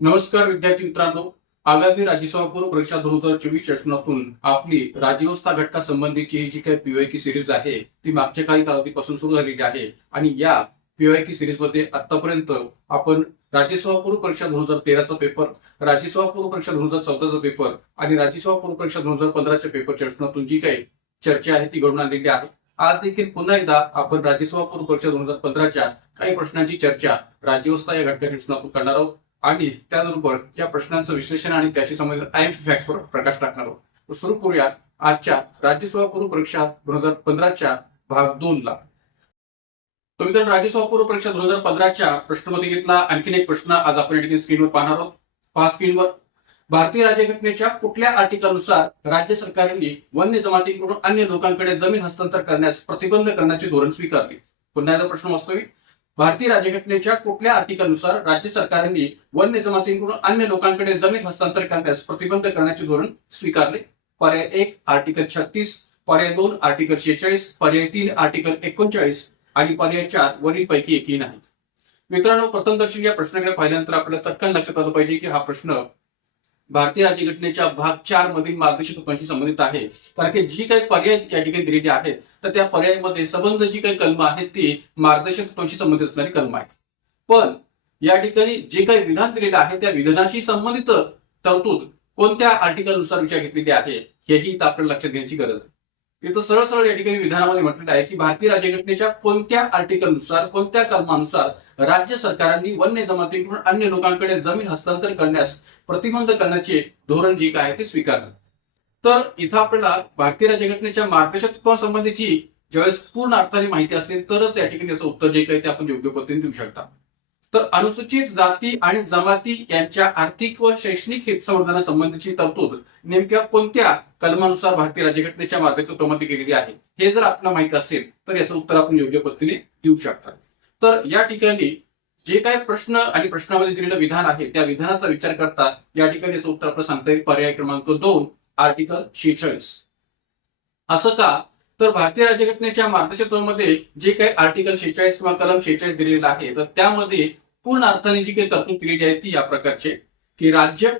नमस्कार विद्यार्थी मित्रांनो. आगामी राज्यसभा पूर्व परीक्षा 2024 सेशनातून आपली राज्यव्यवस्था घटका संबंधीची ही जी काही पीवायक्यू सिरीज आहे ती मागच्या काही कालावधीपासून सुरू झालेली आहे. आणि या पीवायक्यू सिरीज मध्ये आतापर्यंत आपण राज्यसभा पूर्व परीक्षा 2013चा पेपर, राज्यसभा पूर्व परीक्षा 2014चा पेपर आणि राज्यसभा पूर्व परीक्षा 2015च्या पेपर सेशनातून जी काही चर्चा आहे ती घडून आणलेली आहे. आज देखील पुन्हा एकदा आपण राज्यसभा पूर्व परीक्षा 2015च्या काही प्रश्नांची चर्चा राज्यव्यवस्था या घटका सेशनातून करणार आहोत आणि त्याचबरोबर या प्रश्नांचं विश्लेषण आणि त्याशी संबंधित आयएमपी फॅक्ट्सवर प्रकाश टाकणार आहोत. तर सुरू करूया आजच्या राज्यसभा पूर्व परीक्षा 2015च्या भाग 2 ला. तर मित्रांनो, राज्यसभा पूर्व परीक्षा 2015च्या प्रश्नपत्रिकेतला आणखीन एक प्रश्न आज आपण या ठिकाणी स्क्रीनवर पाहणार आहोत. पहा स्क्रीनवर. भारतीय राज्यघटनेच्या कुठल्या आर्टिकलनुसार राज्य सरकारने वन्य जमातींकडून अन्य लोकांकडे जमीन हस्तांतर करण्यास प्रतिबंध करण्याचे धोरण स्वीकारले? पुन्हा एकदा प्रश्न वास्तविक. भारतीय राज्यघटनेच्या कुठल्या आर्टिकलनुसार राज्य सरकारने वन्य जमातींकडून अन्य लोकांकडे जमीन हस्तांतर करण्यास प्रतिबंध करण्याचे धोरण स्वीकारले? पर्याय 1 आर्टिकल 36, पर्याय 2 आर्टिकल 46, पर्याय 3 आर्टिकल 39 आणि पर्याय 4 वरीलपैकी एकही नाही. मित्रांनो, प्रथमदर्शनी या प्रश्नाकडे पाहिल्यानंतर आपल्याला चटकन लक्षात आलं पाहिजे की हा प्रश्न भारतीय राज्यघटनेच्या भाग 4 मधील मार्गदर्शक तत्वांशी संबंधित आहे. कारण की जी काही पर्याय या ठिकाणी दिलेली आहेत तर त्या पर्यायामध्ये संबंध जी काही कलम आहेत ती मार्गदर्शक तत्वांशी संबंधित असणारी कलम आहेत. पण या ठिकाणी जे काही विधान दिलेलं आहे त्या विधानाशी संबंधित तरतूद कोणत्या आर्टिकलनुसार विचार घेतलेली आहे हेही इथं आपल्याला लक्षात घेण्याची गरज आहे. इथं सरळ सरळ या ठिकाणी विधानामध्ये म्हटलेलं आहे की भारतीय राज्यघटनेच्या कोणत्या आर्टिकलनुसार, कोणत्या कलमानुसार राज्य सरकारांनी वन्य जमातींकडून अन्य लोकांकडे जमीन हस्तांतर करण्यास प्रतिबंध करण्याचे धोरण जे काय आहे ते स्वीकारलं. तर इथं आपल्याला भारतीय राज्यघटनेच्या मार्गदर्शक तत्वांसंबंधीची ज्यावेळेस पूर्ण अर्थाने माहिती असेल तरच या ठिकाणी याचं उत्तर जे काही ते आपण योग्य पद्धतीने देऊ शकता. तर अनुसूचित जाती आणि जमाती यांच्या आर्थिक व शैक्षणिक हितसंवर्धनासंबंधीची तरतूद नेमक्या कोणत्या कलमानुसार भारतीय राज्यघटनेच्या मार्गदर्शक तत्वामध्ये केलेली आहे हे जर आपल्याला माहित असेल तर याचं उत्तर आपण योग्य पद्धतीने देऊ शकता. तर या ठिकाणी जे काही प्रश्न आणि प्रश्नामध्ये दिलेलं विधान आहे त्या विधानाचा विचार करता या ठिकाणी याचं उत्तर आपल्याला सांगता येईल पर्याय क्रमांक 2 आर्टिकल 46. असं का? तर भारतीय राज्यघटनेच्या मार्गदर्शकत्वामध्ये जे काही आर्टिकल 46 किंवा कलम 46 दिलेलं आहे तर त्यामध्ये पूर्ण अर्थाने जी काही तरतूद केलेली आहे ती या प्रकारचे की राज्य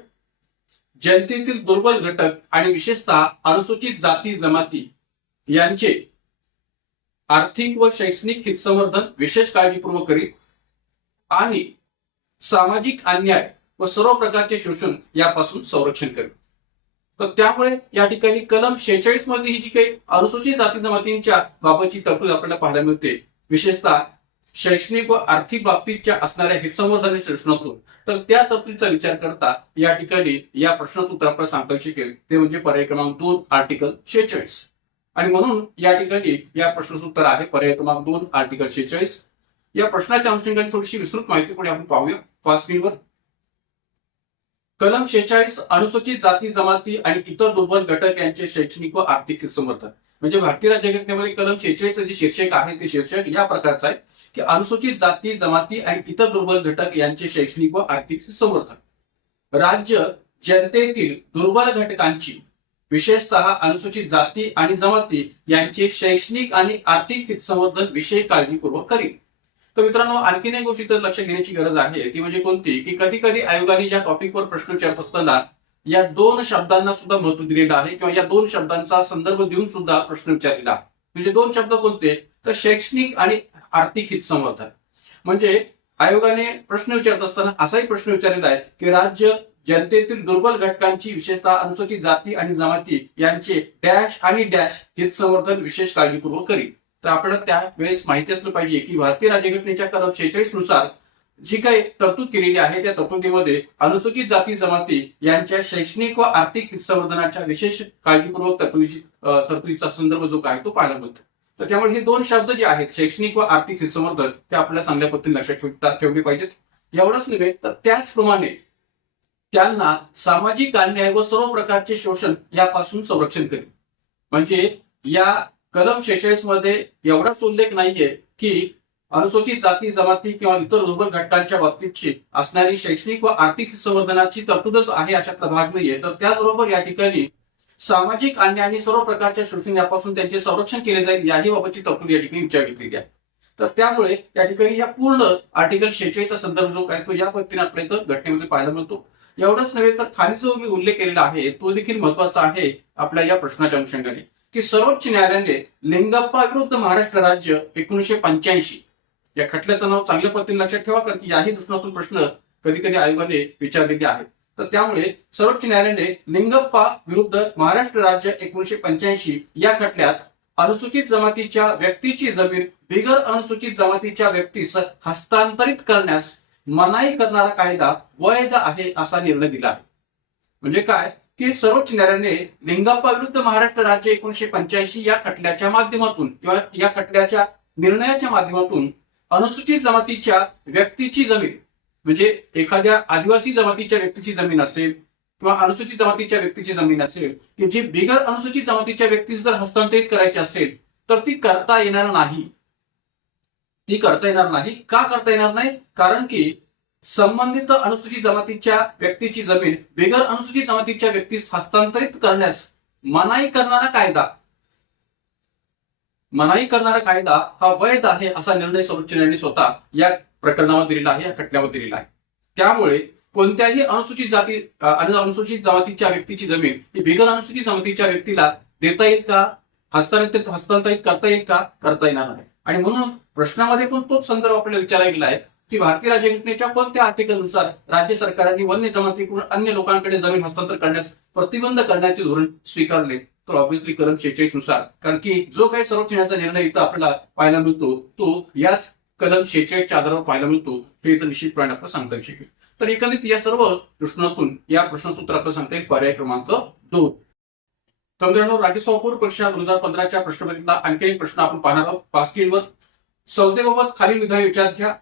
जनतेतील दुर्बल घटक आणि विशेषतः अनुसूचित जाती जमाती यांचे आर्थिक व शैक्षणिक हितसंवर्धन विशेष काळजीपूर्वक करीत आणि सामाजिक अन्याय व सर्व प्रकारचे शोषण यापासून संरक्षण करेल. तर त्यामुळे या ठिकाणी कलम 46 मध्ये ही जी काही अनुसूचित जाती जमातींच्या बाबतची तरतूद आपल्याला पाहायला मिळते, विशेषतः शैक्षणिक व आर्थिक बाबतीतच्या असणाऱ्या हितसंवर्धनाच्या दृष्टिकोनातून. तर त्या तरतुदीचा विचार करता या ठिकाणी या प्रश्नाचं उत्तर आपल्याला सांगता शकेल ते म्हणजे पर्याय क्रमांक 2 आर्टिकल 46. आणि म्हणून या ठिकाणी या प्रश्नाचं उत्तर आहे पर्याय क्रमांक 2 आर्टिकल 46. या प्रश्नाच्या अनुषंगाने थोडीशी विस्तृत माहिती पुढे आपण पाहूया. पाच स्क्रीनवर. कलम 46 अनुसूचित जाती जमाती आणि इतर दुर्बल घटक यांचे शैक्षणिक व आर्थिक हितसंवर्धन. म्हणजे भारतीय राज्यघटनेमध्ये कलम 46 जे शीर्षक आहे ते शीर्षक या प्रकारचं आहे की अनुसूचित जाती जमाती आणि इतर दुर्बल घटक यांचे शैक्षणिक व आर्थिक हितसंवर्धन. राज्य जनतेतील दुर्बल घटकांची विशेषतः अनुसूचित जाती आणि जमाती यांचे शैक्षणिक आणि आर्थिक हितसंवर्धन विषयी काळजीपूर्वक करील. तर मित्रांनो, आणखीन एक गोष्ट इथं लक्ष घेण्याची गरज आहे ती म्हणजे कोणती की कधी कधी आयोगाने या टॉपिकवर प्रश्न विचारत असताना या दोन शब्दांना सुद्धा महत्व दिलेलं आहे किंवा या दोन शब्दांचा संदर्भ देऊन सुद्धा प्रश्न विचारलेला आहे. म्हणजे दोन शब्द कोणते? तर शैक्षणिक आणि आर्थिक हितसंवर्धन. म्हणजे आयोगाने प्रश्न विचारत असताना असाही प्रश्न विचारलेला आहे की राज्य जनतेतील दुर्बल घटकांची विशेषतः अनुसूचित जाती आणि जमाती यांचे डॅश आणि डॅश हितसंवर्धन विशेष काळजीपूर्वक करील. तर आपल्याला त्यावेळेस माहिती असलं पाहिजे की भारतीय राज्यघटनेच्या कलम 46 नुसार जी काही तरतूद केलेली आहे त्या तरतुदीमध्ये अनुसूचित जाती जमाती यांच्या शैक्षणिक व आर्थिक हितसंवर्धनाच्या विशेष काळजीपूर्वक तरतुदीचा संदर्भ जो काय तो पाहायला मिळतो. तर त्यामुळे हे दोन शब्द जे आहेत शैक्षणिक व आर्थिक हितसंवर्धन ते आपल्याला चांगल्या पद्धतीने लक्षात ठेवले पाहिजेत. एवढंच नव्हे तर त्याचप्रमाणे त्यांना सामाजिक अन्याय व सर्व प्रकारचे शोषण यापासून संरक्षण करेल. म्हणजे या कलम 46 मध्ये एवढाच उल्लेख नाहीये की अनुसूचित जाती जमाती किंवा इतर दुर्बल घटकांच्या बाबतीतची असणारी शैक्षणिक व आर्थिक संवर्धनाची तरतूदच आहे अशातला भाग नाहीये. तर त्याचबरोबर या ठिकाणी सामाजिक अन्याय आणि सर्व प्रकारच्या शोषण यापासून त्यांचे संरक्षण केले जाईल याही बाबतची तरतूद या ठिकाणी विचार घेतलेली आहे. तर त्यामुळे या ठिकाणी या पूर्ण आर्टिकल 46चा संदर्भ जो काय तो या पद्धतीने आपल्या इथं घटनेमध्ये पाहायला मिळतो. एवढंच नव्हे तर खाली जो मी उल्लेख केलेला आहे तो देखील महत्वाचा आहे आपल्या या प्रश्नाच्या अनुषंगाने, की सर्वोच्च न्यायालयाने लिंगप्पा विरुद्ध महाराष्ट्र राज्य 1985 या खटल्याचं नाव चांगल्या पद्धतीने लक्षात ठेवा, कारण की याही दृष्टिकोनातून प्रश्न कधी कधी आयोगाने विचारलेले आहेत. तर त्यामुळे सर्वोच्च न्यायालयाने लिंगप्पा विरुद्ध महाराष्ट्र राज्य 1985 या खटल्यात अनुसूचित जमातीच्या व्यक्तीची जमीन बिगर अनुसूचित जमातीच्या व्यक्तीस हस्तांतरित करण्यास मनाई करणारा कायदा वैध आहे असा निर्णय दिला आहे. म्हणजे काय, की सर्वोच्च न्यायालयाने लिंगप्पा विरुद्ध महाराष्ट्र राज्य 1985 या खटल्याच्या माध्यमातून किंवा या खटल्याच्या निर्णयाच्या माध्यमातून अनुसूचित जमातीच्या व्यक्तीची जमीन म्हणजे एखाद्या आदिवासी जमातीच्या व्यक्तीची जमीन असेल किंवा अनुसूचित जमातीच्या व्यक्तीची जमीन असेल की जी बिगर अनुसूचित जमातीच्या व्यक्तीस जर हस्तांतरित करायची असेल तर ती करता येणार नाही. ती करता येणार नाही. का करता येणार नाही? कारण की संबंधित अनुसूचित जमातीच्या व्यक्तीची जमीन बिगर अनुसूचित जमातीच्या व्यक्तीस हस्तांतरित करण्यास मनाई करणारा कायदा हा वैध आहे असा निर्णय सर्वोच्च न्यायालयाने स्वतः या प्रकरणावर दिलेला आहे, या खटल्यावर दिलेला आहे. त्यामुळे कोणत्याही अनुसूचित जमातीच्या व्यक्तीची जमीन ही बिगर अनुसूचित जमातीच्या व्यक्तीला देता येईल का, हस्तांतरित करता येईल का, करता येणार नाही. आणि म्हणून प्रश्नामध्ये पण तोच संदर्भ आपल्याला विचारला गेला आहे की भारतीय राज्यघटनेच्या कोणत्या आर्टिकलनुसार राज्य सरकारांनी वन्य जमातीकडून अन्य लोकांकडे जमीन हस्तांतर करण्यास प्रतिबंध करण्याचे धोरण स्वीकारले. तर ऑब्व्हियसली कलम 46 नुसार, कारण की जो काही सर्वोच्च न्यायालयाचा निर्णय इथं आपल्याला पाहायला मिळतो तो याच कलम 46च्या आधारावर पाहायला मिळतो. हे इथं निश्चितपणे आपल्याला सांगता येऊ शकेल. तर एकंदरीत या सर्व दृष्टिकोनातून या प्रश्नाचं उत्तर आपल्याला सांगता येईल पर्याय क्रमांक 2. तर मित्रांनो, राज्यसभा पूर्व परीक्षा 2015च्या प्रश्नपत्रिकेतला आणखी एक प्रश्न आपण पाहणार आहोत. स्क्रीनवर संसदेबाबत खालील विधाने विचारात घ्या.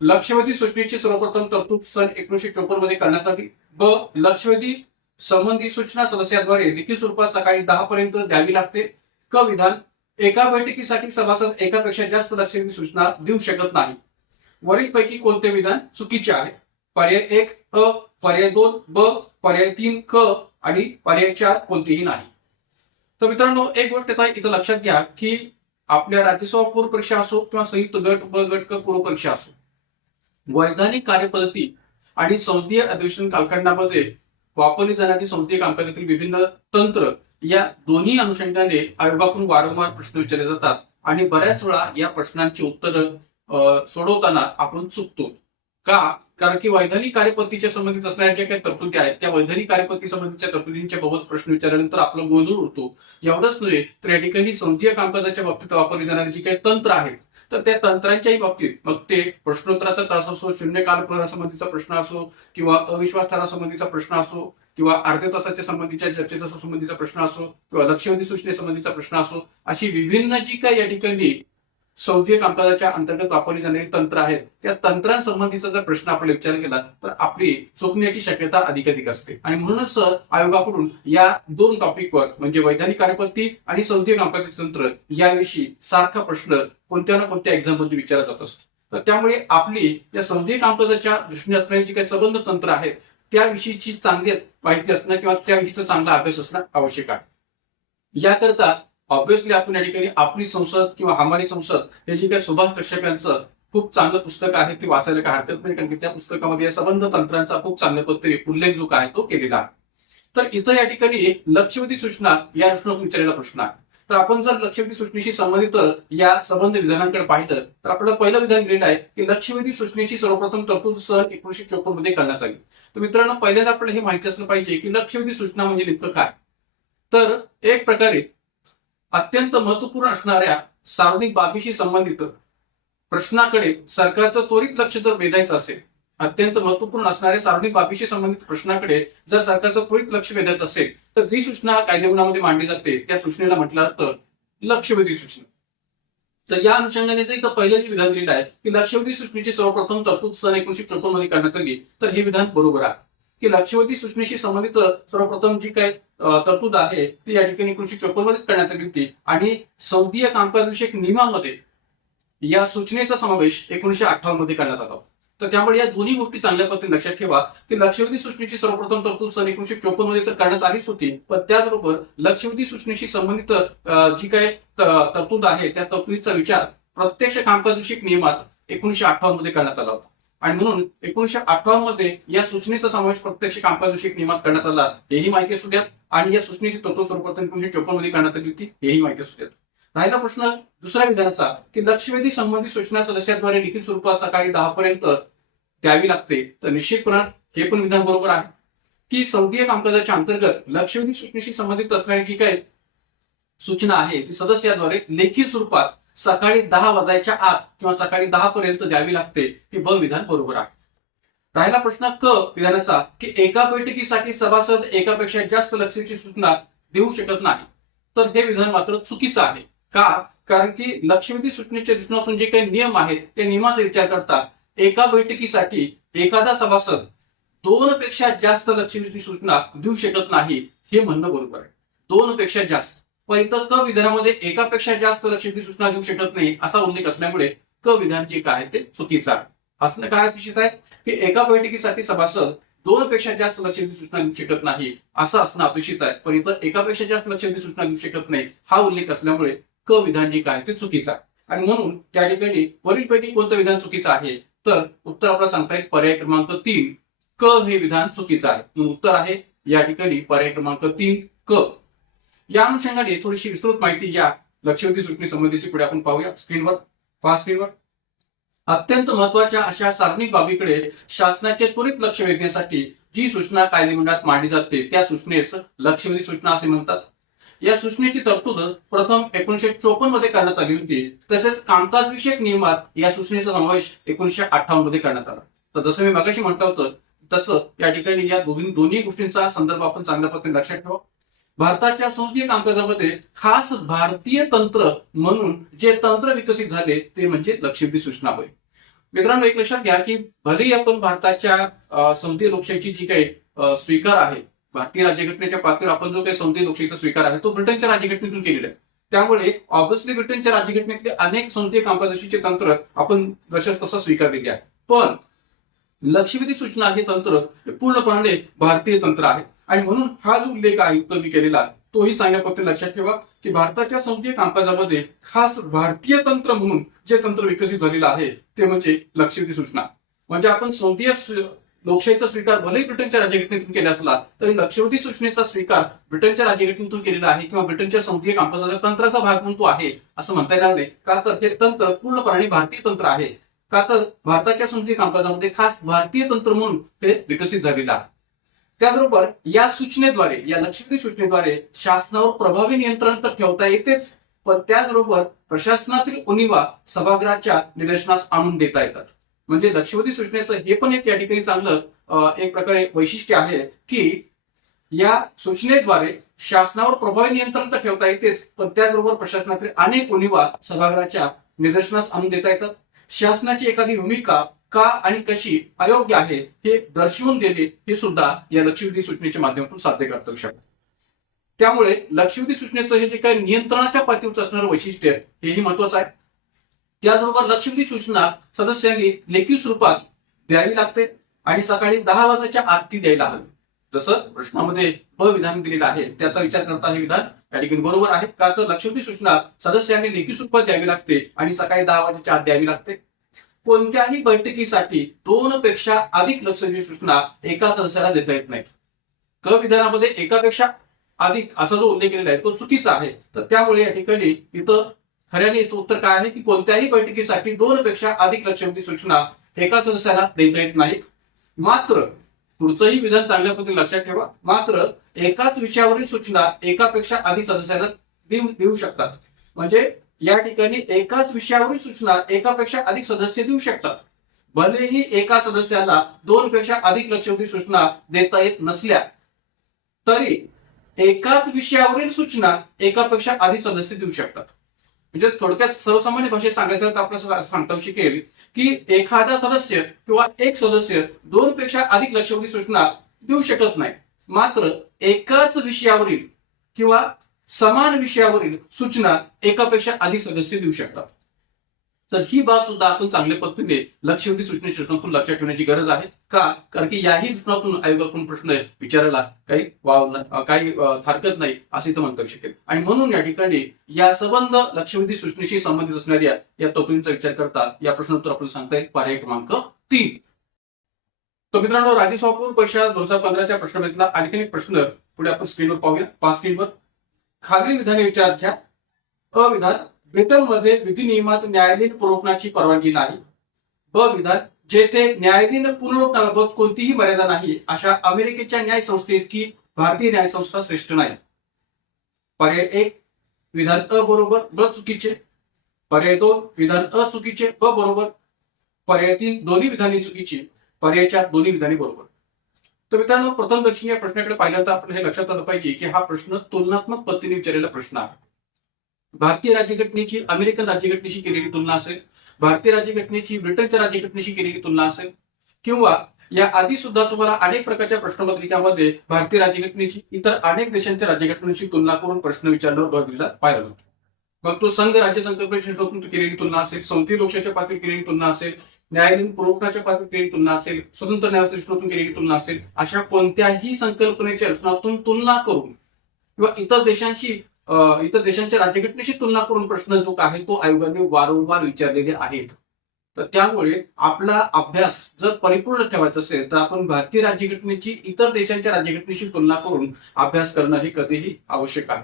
लक्षवेधी सूचनेची सर्वप्रथम तरतूद सन 1954 मध्ये करण्यात आली. ब. लक्षवेधी संबंधी सूचना सदस्याद्वारे लिखित स्वरूपात सकाळी 10 पर्यंत द्यावी लागते. क. विधान, एका बैठकीसाठी सभासद एकापेक्षा जास्त लक्षवेधी सूचना देऊ शकत नाही. वरीलपैकी कोणते विधान चुकीचे आहे? पर्याय 1 अ, पर्याय 2 ब, पर्याय 3 क आणि पर्याय 4 कोणतेही नाही. तर मित्रांनो, एक गोष्ट इथं लक्षात घ्या की आपल्या राज्यसभा पूर्व परीक्षा असो किंवा संयुक्त गट ब गट क पूर्व परीक्षा असो, वैधानिक कार्यपद्धती आणि संसदीय अधिवेशन कालखंडामध्ये वापरली जाणारी संसदीय कामकाजातील विभिन्न तंत्र या दोन्ही अनुषंगाने आयोगाकडून वारंवार प्रश्न विचारले जातात आणि बऱ्याच वेळा या प्रश्नांची उत्तरं सोडवताना आपण चुकतो. का? कारण की वैधानिक कार्यपद्धतीच्या संबंधित असणाऱ्या ज्या काही तरतुदी आहेत त्या वैधानिक कार्यपद्धती संबंधीच्या तरतुदींच्या बाबत प्रश्न विचारल्यानंतर आपला गोंधळ उडतो. एवढंच नव्हे तर या ठिकाणी संसदीय कामकाजाच्या बाबतीत वापरली जाणारी जी काही तंत्र आहेत तर त्या तंत्रांच्याही बाबतीत मग ते प्रश्नोत्तराचा तास असो, शून्यकाल प्रहरासंबंधीचा प्रश्न असो किंवा अविश्वास ठरावासंबंधीचा प्रश्न असो किंवा अर्ध्या तासाच्या संबंधीच्या चर्चेचा संबंधीचा प्रश्न असो किंवा लक्षवेधी सूचनेसंबंधीचा प्रश्न असो, अशी विभिन्न जी काही या ठिकाणी संसदीय कामकाजाच्या अंतर्गत वापरली जाणारी तंत्र आहेत त्या तंत्रांसंबंधीचा जर प्रश्न आपल्याला विचारला गेला तर आपली चुकण्याची शक्यता अधिकाधिक असते. आणि म्हणूनच आयोगाकडून या दोन टॉपिकवर म्हणजे वैधानिक कार्यपद्धती आणि संसदीय कामकाजाचे तंत्र याविषयी सारखा प्रश्न कोणत्या ना कोणत्या एक्झाम मध्ये विचारला जात असतो. तर त्यामुळे आपली या संसदीय कामकाजाच्या दृष्टीने असणारी जी काही संबंध तंत्र आहेत त्याविषयीची चांगली माहिती असणं किंवा त्याविषयीचा चांगला अभ्यास असणं आवश्यक आहे. याकरता ऑब्व्हियसली आपण या ठिकाणी आपली संसद किंवा हमारी संसद हे जे काही सुभाष कश्यप यांचं खूप चांगलं पुस्तक आहे ते वाचायला काय हरकत नाही, कारण की त्या पुस्तकामध्ये या संबंध तंत्रांचा खूप चांगल्या पद्धतीने उल्लेख जो आहे तो केलेला आहे. तर इथं या ठिकाणी लक्षवेधी सूचना या दृष्टीने विचारलेला प्रश्न आहे. तर आपण जर लक्षवेधी सूचनेशी संबंधित या संबंध विधानांकडे पाहिलं तर आपल्याला पहिलं विधान दिलेलं आहे की लक्षवेधी सूचनेची सर्वप्रथम तरतूद सन 1954 मध्ये करण्यात आली. तर मित्रांनो, पहिल्यांदा आपल्याला हे माहिती असलं पाहिजे की लक्षवेधी सूचना म्हणजे नेमकं काय. तर एक प्रकारे अत्यंत महत्वपूर्ण असणाऱ्या सार्वजनिक बाबीशी संबंधित प्रश्नाकडे सरकारचं त्वरित लक्ष जर वेधायचं असेल, अत्यंत महत्वपूर्ण असणाऱ्या सार्वजनिक बाबीशी संबंधित प्रश्नाकडे जर सरकारचं त्वरित लक्ष वेधायचं असेल तर जी सूचना कायदेमंडळामध्ये मांडली जाते त्या सूचनेला म्हटलं जातं लक्षवेधी सूचना. तर या अनुषंगाने जर इथं पहिलं जे विधान दिलेलं आहे की लक्षवेधी सूचनेची सर्वप्रथम तरतूद सन 1954 मध्ये करण्यात आली, तर हे विधान बरोबर आहे की लक्षवेधी सूचनेशी संबंधित सर्वप्रथम जी काही तरतूद आहे ती या ठिकाणी 1954 मध्येच करण्यात आली होती आणि संसदीय कामकाजविषयक नियमामध्ये या सूचनेचा समावेश 1958 मध्ये करण्यात आला. तर त्यामुळे या दोन्ही गोष्टी चांगल्या पद्धतीने लक्षात ठेवा की लक्षवेधी सूचनेची सर्वप्रथम तरतूद सन 1954 मध्ये तर करण्यात आलीच होती, पण त्याचबरोबर लक्षवेधी सूचनेशी संबंधित जी काही तरतूद आहे त्या तरतुदीचा विचार प्रत्यक्ष कामकाजविषयक नियमात 1958 मध्ये करण्यात आला होता. आणि म्हणून 1958 मध्ये या सूचनेचा समावेश प्रत्यक्ष कामकाजविषयक नियमात करण्यात आला हेही माहिती असू द्या, आणि या सूचनेची तत्व स्वरूपात 1954 मध्ये करण्यात आली होती हेही माहिती असू द्या. राहिला प्रश्न दुसऱ्या विधानाचा की लक्षवेधी संबंधित सूचना सदस्यांद्वारे लिखित स्वरूपात सकाळी 10 पर्यंत द्यावी लागते. तर निश्चितपणे हे पण विधान बरोबर आहे की संघीय कामकाजाच्या अंतर्गत लक्षवेधी सूचनेशी संबंधित असणारी जी काही सूचना आहे ती सदस्याद्वारे लेखी स्वरूपात सकाळी 10 वाजायच्या आत किंवा सकाळी 10 पर्यंत द्यावी लागते. हे ब विधान बरोबर आहे. राहिला प्रश्न क विधानाचा की एका बैठकीसाठी सभासद एकापेक्षा जास्त लक्षवेधी सूचना देऊ शकत नाही. तर हे विधान मात्र चुकीचं आहे. का? कारण की लक्षवेधी सूचनेच्या दृष्टिकोनातून जे काही नियम आहेत त्या नियमाचा विचार करता एका बैठकीसाठी एखादा सभासद 2 पेक्षा जास्त लक्षवेधी सूचना देऊ शकत नाही हे म्हणणं बरोबर आहे. 2 पेक्षा जास्त. पण इथं क विधानामध्ये एकापेक्षा जास्त लक्षवेधी सूचना देऊ शकत नाही असा उल्लेख असल्यामुळे क विधान जे काय ते चुकीचं आहे. असणं काय अपेक्षित आहे की एका बैठकीसाठी सभासद 2 पेक्षा जास्त लक्षवेधी सूचना देऊ शकत नाही असं असणं अपेक्षित आहे. पण इथं एकापेक्षा जास्त लक्षवेधी सूचना देऊ शकत नाही हा उल्लेख असल्यामुळे क विधान जे काय ते चुकीचं आहे. आणि म्हणून या ठिकाणी वरीलपैकी कोणतं विधान चुकीचं आहे तर उत्तर आपल्याला सांगता येईल पर्याय क्रमांक 3 क हे विधान चुकीचं आहे. म्हणून उत्तर आहे या ठिकाणी पर्याय क्रमांक 3 क. या अनुषंगाने थोडीशी विस्तृत माहिती या लक्षवेधी सूचनेसंबंधीची पुढे आपण पाहूया. स्क्रीनवर अत्यंत महत्वाच्या अशा सार्वजनिक बाबीकडे शासनाचे त्वरित लक्ष वेधण्यासाठी जी सूचना कायदेमंडळात मांडली जाते त्या सूचनेस लक्षवेधी सूचना असे म्हणतात. या सूचनेची तरतूद प्रथम 1954 मध्ये करण्यात आली होती. तसेच कामकाज विषयक नियमात या सूचनेचा समावेश 1958 मध्ये करण्यात आला. तर जसं मी मगाशी म्हटलं होतं तसं या ठिकाणी या दोन्ही गोष्टींचा संदर्भ आपण चांगल्या पद्धतीने लक्षात ठेवा. भारताच्या संसदीय कामकाजामध्ये खास भारतीय तंत्र म्हणून जे तंत्र विकसित झाले ते म्हणजे लक्षवेधी सूचना होय. मित्रांनो एक लक्षात घ्या की भलेही आपण भारताच्या संसदीय लोकशाहीची जी काही स्वीकार आहे भारतीय राज्यघटनेच्या पातळीवर आपण जो काही संसदीय लोकशाहीचा स्वीकार आहे तो ब्रिटनच्या राज्यघटनेतून केलेला आहे. त्यामुळे ऑब्व्हियसली ब्रिटनच्या राज्यघटनेतले अनेक संसदीय कामकाजाचे तंत्र आपण जशाच तसं स्वीकारलेले आहे. पण लक्षवेधी सूचना हे तंत्र पूर्णपणे भारतीय तंत्र आहे. आणि म्हणून हा जो उल्लेख आहे तो मी केलेला तोही चांगल्या पद्धतीने लक्षात ठेवा की भारताच्या संसदीय कामकाजामध्ये खास भारतीय तंत्र म्हणून जे तंत्र विकसित झालेलं आहे ते म्हणजे लक्षवेधी सूचना. म्हणजे आपण संसदीय लोकशाहीचा स्वीकार भलेही ब्रिटनच्या राज्यघटनेतून केला असला तरी लक्षवेधी सूचनेचा स्वीकार ब्रिटनच्या राज्यघटनेतून केलेला आहे किंवा ब्रिटनच्या संसदीय कामकाजाच्या तंत्राचा भाग म्हणून तो आहे असं म्हणता येणार नाही. का तर हे तंत्र पूर्णपणे भारतीय तंत्र आहे. का तर भारताच्या संसदीय कामकाजामध्ये खास भारतीय तंत्र म्हणून हे विकसित झालेलं आहे. त्याचबरोबर या सूचनेद्वारे या लक्षवेधी सूचनेद्वारे शासनावर प्रभावी नियंत्रण तर ठेवता येतेच पण त्याचबरोबर प्रशासनातील उणिवा सभागृहाच्या निदर्शनास आणून देता येतात. म्हणजे लक्षवेधी सूचनेचं हे पण एक या ठिकाणी चांगलं एक प्रकारे वैशिष्ट्य आहे की या सूचनेद्वारे शासनावर प्रभावी नियंत्रण तर ठेवता येतेच पण त्याचबरोबर प्रशासनातील अनेक उणिवा सभागृहाच्या निदर्शनास आणून देता येतात. शासनाची एखादी भूमिका का आणि कशी अयोग्य आहे हे दर्शवून देणे हे सुद्धा या लक्षवेधी सूचनेच्या माध्यमातून साध्य करता येऊ शकते. त्यामुळे लक्षवेधी सूचनेचं हे जे काही नियंत्रणाच्या पातळीवर असणारं वैशिष्ट्य हेही महत्वाचं आहे. त्याचबरोबर लक्षवेधी सूचना सदस्यांनी लेखी स्वरूपात द्यावी लागते आणि सकाळी 10 वाजताच्या आत ती द्यायला हवी. जसं प्रश्नामध्ये ब विधान दिलेलं आहे त्याचा विचार करता हे विधान या ठिकाणी बरोबर आहे. का तर लक्षवेधी सूचना सदस्यांनी लेखी स्वरूपात द्यावी लागते आणि सकाळी 10 वाजताच्या आत द्यावी लागते. कोणत्याही बैठकीसाठी 2 पेक्षा अधिक लक्षवेधी सूचना एका सदस्याला देता येत नाहीत. क विधानामध्ये एकापेक्षा अधिक असा जो उल्लेख केलेला आहे तो चुकीचा आहे. तर त्यामुळे या ठिकाणी इथं खऱ्याने याचं उत्तर काय आहे की कोणत्याही बैठकीसाठी 2 पेक्षा अधिक लक्षवेधी सूचना एका सदस्याला देता येत नाहीत. मात्र पुढचंही विधान चांगल्या पद्धतीने लक्षात ठेवा. मात्र एकाच विषयावरील सूचना एकापेक्षा अधिक सदस्याला देऊ शकतात. म्हणजे या ठिकाणी एकाच विषयावरील सूचना एकापेक्षा अधिक सदस्य देऊ शकतात. भलेही एका सदस्याला 2 पेक्षा अधिक लक्षवेधी सूचना देता येत नसल्या तरी एकाच विषयावरील सूचना एकापेक्षा अधिक सदस्य देऊ शकतात. म्हणजे थोडक्यात सर्वसामान्य भाषेत सांगायचं तर आपल्याला असं सांगता येऊ शकेल की एखादा सदस्य किंवा एक सदस्य 2 पेक्षा अधिक लक्षवेधी सूचना देऊ शकत नाही. मात्र एकाच विषयावरील किंवा समान विषयावरील सूचना एकापेक्षा अधिक सदस्य देऊ शकतात. तर ही बाब सुद्धा आपण चांगल्या पद्धतीने लक्षवेधी सूचना सूचनातून लक्षात ठेवण्याची गरज आहे. का? कारण की याही सूचनातून आयोगाकडून प्रश्न विचारायला काही हरकत नाही असे इथं म्हणता शकेल. आणि म्हणून या ठिकाणी या संबंध लक्षवेधी सूचनेशी संबंधित असणाऱ्या या तरतुदींचा विचार करता या प्रश्नोत्तर आपल्याला सांगता येईल पर्याय क्रमांक 3. तर मित्रांनो, राज्यसभा पूर्व परीक्षा 2015च्या प्रश्नपत्रिकेतला आणखी एक प्रश्न पुढे आपण स्क्रीनवर पाहूया. पहा स्क्रीनवर. खालील विधाने विचारात घ्या. अ विधान, ब्रिटनमध्ये विधिनियमात न्यायालयीन पुनरुत्थानाची परवानगी नाही. ब विधान, जेथे न्यायालयीन पुनरुत्थानाबाबत कोणतीही मर्यादा नाही अशा अमेरिकेच्या न्याय संस्थेइतकी भारतीय न्याय संस्था श्रेष्ठ नाही. पर्याय 1 विधान अ बरोबर, ब चुकीचे. पर्याय 2 विधान अ चुकीचे, ब बरोबर. पर्याय 3 दोन्ही विधाने चुकीची. पर्याय 4 दोन्ही विधाने बरोबर. तर मित्रांनो, प्रथमदर्शी या प्रश्नाकडे पाहिल्यानंतर आपण हे लक्षात आलं पाहिजे की हा प्रश्न तुलनात्मक पद्धतीने विचारलेला प्रश्न आहे. भारतीय राज्यघटनेची अमेरिकन राज्यघटनेशी केलेली तुलना असेल, भारतीय राज्यघटनेची ब्रिटनच्या राज्यघटनेशी केलेली तुलना असेल, किंवा या आधी सुद्धा तुम्हाला अनेक प्रकारच्या प्रश्नपत्रिकांमध्ये भारतीय राज्यघटनेची इतर अनेक देशांच्या राज्यघटनेशी तुलना करून प्रश्न विचारण्यावर भर दिला पाहिला जातो. मग तो संघ राज्य संकल्पनेशी केलेली तुलना असेल, संसदीय लोकशाहीच्या पातळीवर केलेली तुलना असेल, न्यायालयीन पुरवठाच्या पातळीवर केलेली तुलना असेल, स्वतंत्र न्यायालयातून केलेली तुलना असेल, अशा कोणत्याही संकल्पनेच्या रचनातून तुलना करून किंवा इतर देशांच्या राज्यघटनेशी तुलना करून प्रश्न जो आहे तो आयोगाने वारंवार विचारलेले आहेत. तर त्यामुळे आपला अभ्यास जर परिपूर्ण ठेवायचा असेल तर आपण भारतीय राज्यघटनेची इतर देशांच्या राज्यघटनेशी तुलना करून अभ्यास करणं हे कधीही आवश्यक आहे,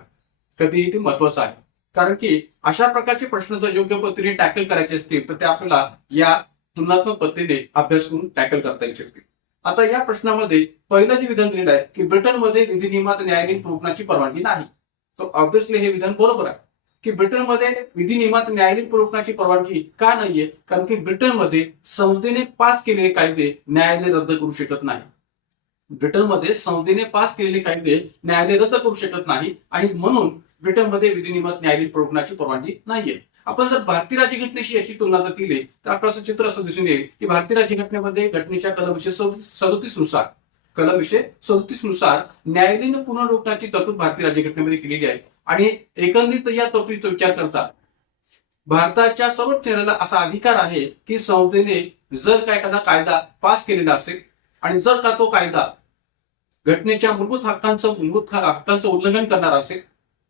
कधीही ते महत्वाचं आहे. कारण की अशा प्रकारचे प्रश्न जर योग्य पद्धतीने टॅकल करायचे असतील तर ते आपल्याला या तुलनात्मक पद्धतीने अभ्यास करून टॅकल करता येऊ शकते. आता या प्रश्नामध्ये पहिलं जे विधान दिलेलं आहे की ब्रिटनमध्ये विधिनियमात न्यायालयीन पुरवठाची परवानगी नाही, तर ऑब्व्हियसली हे विधान बरोबर आहे की ब्रिटनमध्ये विधिनियमात न्यायालयीन पुरवठाची परवानगी का नाहीये. कारण की ब्रिटनमध्ये संसदेने पास केलेले कायदे न्यायालय रद्द करू शकत नाही. ब्रिटनमध्ये संसदेने पास केलेले कायदे न्यायालय रद्द करू शकत नाही आणि म्हणून ब्रिटनमध्ये विधिनियमात न्यायालयीन पुरवठाची परवानगी नाहीये. आपण जर भारतीय राज्यघटनेशी याची तुलना जर केली तर आपल्याला चित्र असं दिसून येईल की भारतीय राज्यघटनेमध्ये घटनेच्या कलम 37 नुसार न्यायालयीन पुनरुत्थानाची तरतूद भारतीय राज्यघटनेमध्ये केलेली आहे. आणि एकंदरीत या तरतुदीचा विचार करता भारताच्या सर्वोच्च न्यायालयाला असा अधिकार आहे की संसदेने जर का एखादा कायदा पास केलेला असेल आणि जर का तो कायदा घटनेच्या मूलभूत हक्कांचं उल्लंघन करणार असेल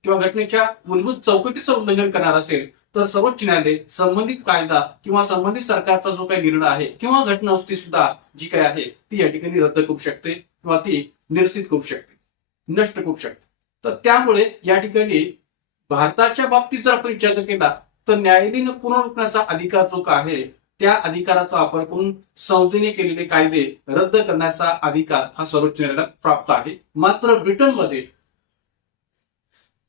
किंवा घटनेच्या मूलभूत चौकटीचं उल्लंघन करणार असेल तर सर्वोच्च न्यायालय संबंधित कायदा किंवा संबंधित सरकारचा जो काही निर्णय आहे किंवा घटनावस्तू सुद्धा जी काय आहे ती या ठिकाणी रद्द करू शकते किंवा ती निरसित करू शकते, नष्ट करू शकते. तर त्यामुळे या ठिकाणी भारताच्या बाबतीत जर आपण विचार केला तर न्यायालयीन पुनरुत्थानाचा अधिकार जो काय आहे त्या अधिकाराचा वापर करून संसदेने केलेले कायदे रद्द करण्याचा अधिकार हा सर्वोच्च न्यायालयाला प्राप्त आहे. मात्र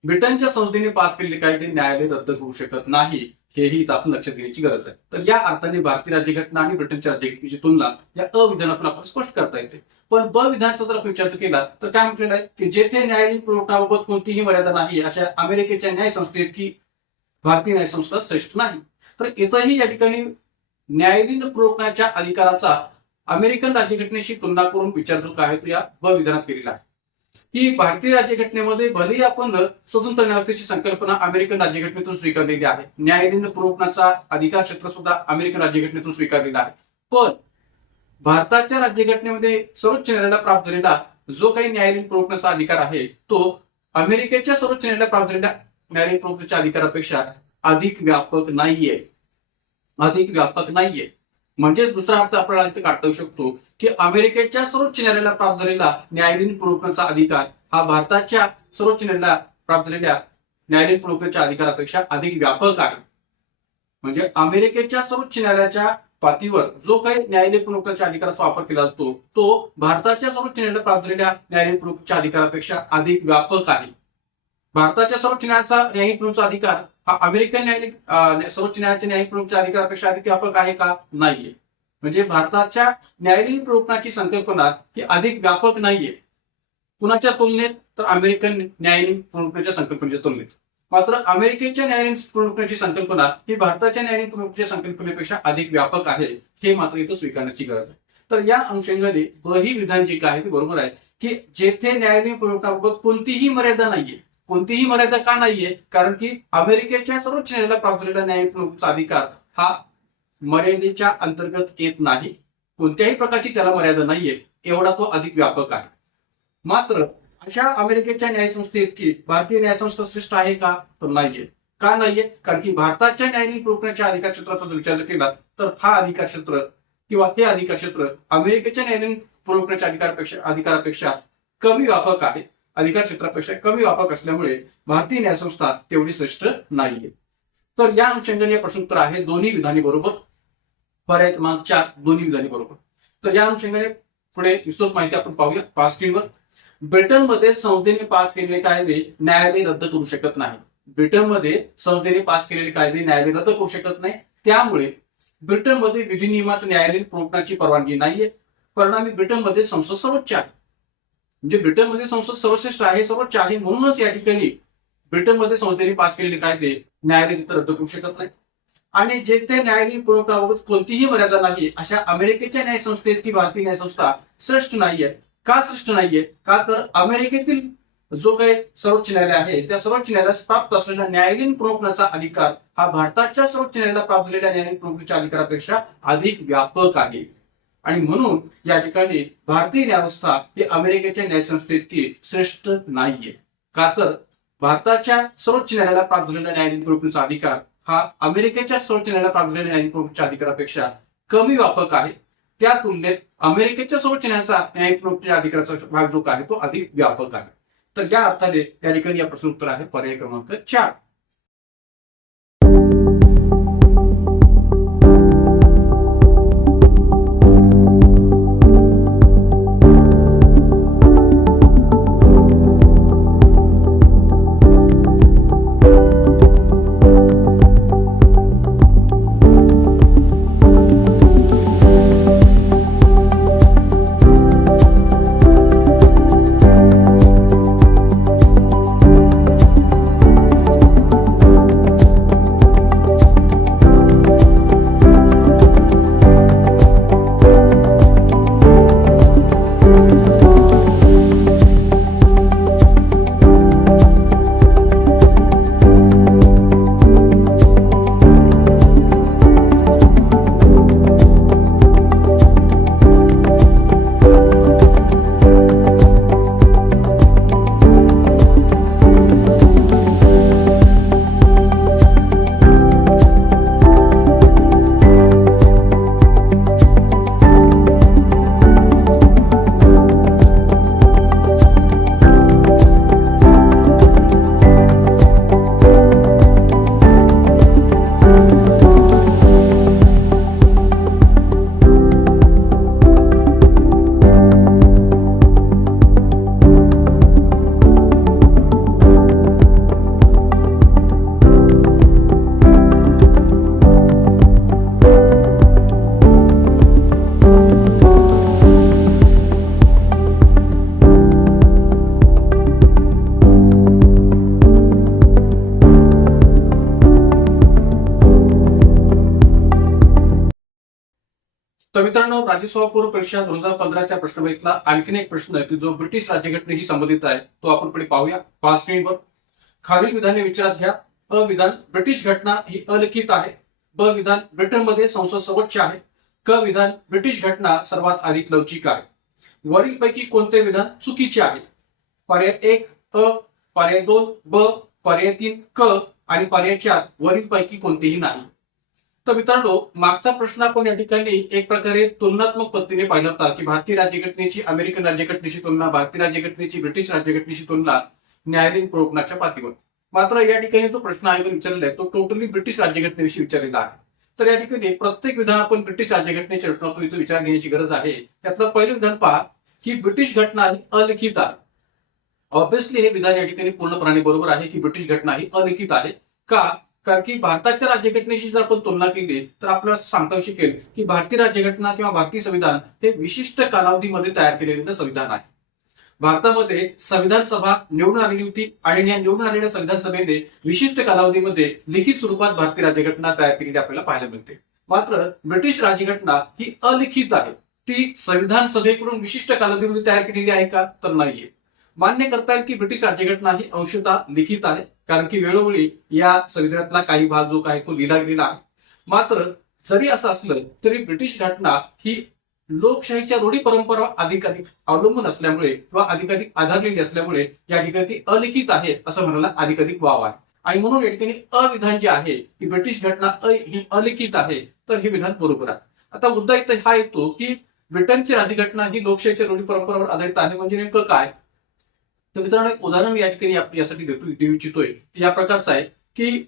ब्रिटनच्या संसदेने पास केलेले कायदे न्यायालय रद्द करू शकत नाही, हेही आपण लक्षात घेण्याची गरज आहे. तर या अर्थाने भारतीय राज्यघटना आणि ब्रिटनच्या राज्यघटनेची तुलना या अविधानातून आपण स्पष्ट करता येते. पण ब विधानाचा जर आपण विचार केला तर काय म्हटलेलं आहे की जेथे न्यायालयीन पुरवठाबाबत कोणतीही मर्यादा नाही अशा अमेरिकेच्या न्याय संस्थेत की भारतीय न्याय संस्था श्रेष्ठ नाही. तर इथंही या ठिकाणी न्यायालयीन पुरवठाच्या अधिकाराचा अमेरिकन राज्यघटनेशी तुलना करून विचार जो आहे तो या ब विधानात केलेला आहे की भारतीय राज्यघटनेमध्ये भलेही आपण स्वतंत्र न्यायालयाची संकल्पना अमेरिकन राज्यघटनेतून स्वीकारलेली आहे, न्यायालयीन पुरवठाचा अधिकार क्षेत्र सुद्धा अमेरिकन राज्यघटनेतून स्वीकारलेला आहे, पण भारताच्या राज्यघटनेमध्ये सर्वोच्च न्यायालयाला प्राप्त झालेला जो काही न्यायालयीन पुरवठाचा अधिकार आहे तो अमेरिकेच्या सर्वोच्च न्यायालयाला प्राप्त झालेल्या न्यायालयीन पुरवठाच्या अधिकारापेक्षा अधिक व्यापक नाहीये. म्हणजेच दुसरा अर्थ आपल्याला इथे काढता येऊ शकतो की अमेरिकेच्या सर्वोच्च न्यायालयाला प्राप्त झालेला न्यायालयीन पुरवठाचा अधिकार हा भारताच्या सर्वोच्च न्यायालयाला प्राप्त झालेल्या न्यायालयीन पुरवठाच्या अधिकारापेक्षा अधिक व्यापक आहे. म्हणजे अमेरिकेच्या सर्वोच्च न्यायालयाच्या पातळीवर जो काही न्यायालयीन पुरवठाच्या अधिकाराचा वापर केला जातो तो भारताच्या सर्वोच्च न्यायालयाला प्राप्त झालेल्या न्यायालयीन पुरवठाच्या अधिकारापेक्षा अधिक व्यापक आहे. भारताच्या सर्वोच्च न्यायालयाचा न्यायिक पुरवठाचा अधिकार हा अमेरिकन सर्वोच्च न्यायालयाच्या न्यायिक पुरवठाच्या अधिकारापेक्षा अधिक व्यापक आहे का? नाहीये. म्हणजे भारताच्या न्यायालयीन पुरवठाची संकल्पना ही अधिक व्यापक नाहीये कुणाच्या तुलनेत तर अमेरिकन न्यायालयीन पुरवठाच्या संकल्पनेच्या तुलनेत. मात्र अमेरिकेच्या न्यायालयीन पुरवठाची संकल्पना ही भारताच्या न्यायालयीन पुरवठाच्या संकल्पनेपेक्षा अधिक व्यापक आहे, हे मात्र इथं स्वीकारण्याची गरज आहे. तर या अनुषंगाने ही विधान जे काय आहे ते बरोबर आहे की जेथे न्यायालयीन पुरवठाबाबत कोणतीही मर्यादा नाहीये. कोणतीही मर्यादा का नाहीये? कारण की अमेरिकेच्या सर्वोच्च न्यायालयाला प्राप्त झालेला न्यायालयीन पुरवठाचा अधिकार हा मर्यादेच्या अंतर्गत येत नाही, कोणत्याही प्रकारची त्याला मर्यादा नाहीये, एवढा तो अधिक व्यापक आहे. मात्र अशा अमेरिकेच्या न्यायसंस्थे इतकी भारतीय न्यायसंस्था श्रेष्ठ आहे का, तर नाहीये. का नाहीये? कारण की भारताच्या न्यायालयीन प्रक्रियेच्या अधिकार क्षेत्राचा जर विचार केला तर हा अधिकार क्षेत्र किंवा हे अधिकार क्षेत्र अमेरिकेच्या न्यायालयीन प्रक्रियेच्या अधिकारापेक्षा कमी व्यापक आहे. अधिकार क्षेत्रापेक्षा कमी व्यापक असल्यामुळे भारतीय न्यायसंस्था तेवढी श्रेष्ठ नाहीये. तर या अनुषंगाने प्रश्न उत्तर आहे दोन्ही विधाने बरोबर. पर्याय क्रमांक 4 दोन्ही विधाने बरोबर. तर या अनुषंगाने पुढे विस्तृत माहिती आपण पाहूया. पास स्क्रीनवर ब्रिटनमध्ये संसदेने पास केलेले कायदे न्यायालय रद्द करू शकत नाही. ब्रिटनमध्ये संसदेने पास केलेले कायदे न्यायालय रद्द करू शकत नाही. त्यामुळे ब्रिटनमध्ये विधिनियमात न्यायालयीन प्रवर्तनाची परवानगी नाहीये. परिणामी ब्रिटनमध्ये संसद सर्वोच्च आहे. म्हणजे ब्रिटनमध्ये संसद सर्वश्रेष्ठ आहे, सर्वोच्च आहे. म्हणूनच या ठिकाणी ब्रिटनमध्ये संसदेने पास केलेले कायदे न्यायालय तिथे रद्द करू शकत नाही. आणि जेथे न्यायालयीन प्रवर्तनाबाबत कोणतीही मर्यादा नाही अशा अमेरिकेच्या न्यायसंस्थेत ती भारतीय न्यायसंस्था श्रेष्ठ नाहीये. का श्रेष्ठ नाहीये? का तर अमेरिकेतील जो काही सर्वोच्च न्यायालय आहे त्या सर्वोच्च न्यायालयास प्राप्त असलेला न्यायालयीन प्रवर्तनाचा अधिकार हा भारताच्या सर्वोच्च न्यायालयाला प्राप्त झालेल्या न्यायालयीन प्रवर्तनाच्या अधिकारापेक्षा अधिक व्यापक आहे. आणि म्हणून या ठिकाणी भारतीय न्यायव्यवस्था ही अमेरिकेच्या न्यायसंस्थेतली श्रेष्ठ नाहीये. का तर भारताच्या सर्वोच्च न्यायालयाला प्राप्त झालेल्या न्यायालयीन प्रवर्तनाचा अधिकार हा अमेरिकेच्या सर्वोच्च न्यायालयाला प्राप्त झालेल्या न्यायालयीन प्रवर्तनाच्या अधिकारापेक्षा कमी व्यापक आहे. त्या तुलनेत अमेरिकेच्या सर्वोच्च न्यायालयाचा न्यायिक प्रवर्तनाच्या अधिकाराचा भाग जो आहे तो अधिक व्यापक आहे. तर या अर्थाने या ठिकाणी या प्रश्न उत्तर आहे पर्याय क्रमांक 4. तर मित्रांनो, राज्यसभा पूर्व परीक्षा 2015च्या प्रश्नपत्रिकेतला आणखीन एक प्रश्न की जो ब्रिटिश राज्यघटनेशी संबंधित आहे तो आपण पुढे पाहूया. पास स्क्रीनवर खालील विधाने विचारात घ्या. अ विधान, ब्रिटिश घटना ही अलिखित आहे. ब विधान, ब्रिटनमध्ये संसद सर्वोच्च आहे. क विधान, ब्रिटिश घटना सर्वात अधिक लवचिक आहे. वरीलपैकी कोणते विधान चुकीचे आहे? पर्याय 1 अ, पर्याय 2 ब, पर्याय 3 क आणि पर्याय 4 वरीलपैकी कोणतेही नाही. तर मित्रांनो, मागचा प्रश्न आपण या ठिकाणी एक प्रकारे तुलनात्मक पद्धतीने पाहिला होता की भारतीय राज्यघटनेची अमेरिकन राज्यघटनेशी तुलना, भारतीय राज्यघटनेची ब्रिटिश राज्यघटनेशी तुलना न्यायालयीन प्रवर्तनाच्या पातळीवर. मात्र या ठिकाणी जो प्रश्न आयोगाने विचारलेला आहे तो टोटली ब्रिटिश राज्यघटनेविषयी विचारलेला आहे. तर या ठिकाणी प्रत्येक विधान आपण ब्रिटिश राज्यघटनेच्या रचनातून इथे विचार घेण्याची गरज आहे. त्यातलं पहिलं विधान पहा की ब्रिटिश घटना ही अलिखित आहे. ऑब्व्हियसली हे विधान या ठिकाणी पूर्णपणे बरोबर आहे की ब्रिटिश घटना ही अलिखित आहे. का? कारण की भारताच्या राज्यघटनेशी जर आपण तुलना केली तर आपल्याला सांगता शकेल की भारतीय राज्यघटना किंवा भारतीय संविधान हे विशिष्ट कालावधीमध्ये तयार केलेलं संविधान आहे. भारतामध्ये संविधान सभा निवडून आलेली होती आणि या निवडून आलेल्या संविधान सभेने विशिष्ट कालावधीमध्ये लिखित स्वरूपात भारतीय राज्यघटना तयार केलेली आपल्याला पाहायला मिळते. मात्र ब्रिटिश राज्यघटना ही अलिखित आहे. ती संविधान सभेकडून विशिष्ट कालावधीमध्ये तयार केलेली आहे का? तर नाहीये. मान्य करता येईल की ब्रिटिश राज्यघटना ही अंशतः लिखित आहे, कारण की वेळोवेळी या संविधानातला काही भाग जो आहे तो लिहिला गेलेला आहे. मात्र जरी असं असलं तरी ब्रिटिश घटना ही लोकशाहीच्या रूढी परंपरा अधिकाधिक अवलंबून असल्यामुळे किंवा अधिकाधिक आधारलेली असल्यामुळे या ठिकाणी ती अलिखित आहे असं म्हणायला अधिकाधिक वाव आहे. आणि म्हणून या ठिकाणी अविधान जे आहे की ब्रिटिश घटना ही अलिखित आहे, तर हे विधान बरोबर आहे. आता मुद्दा इथं हा येतो की ब्रिटनची राज्यघटना ही लोकशाहीच्या रूढी परंपरेवर आधारित आहे, म्हणजे नेमकं काय? तर मित्रांनो, एक उदाहरण मी या ठिकाणी यासाठी देऊ इच्छितोय की या प्रकारचं आहे की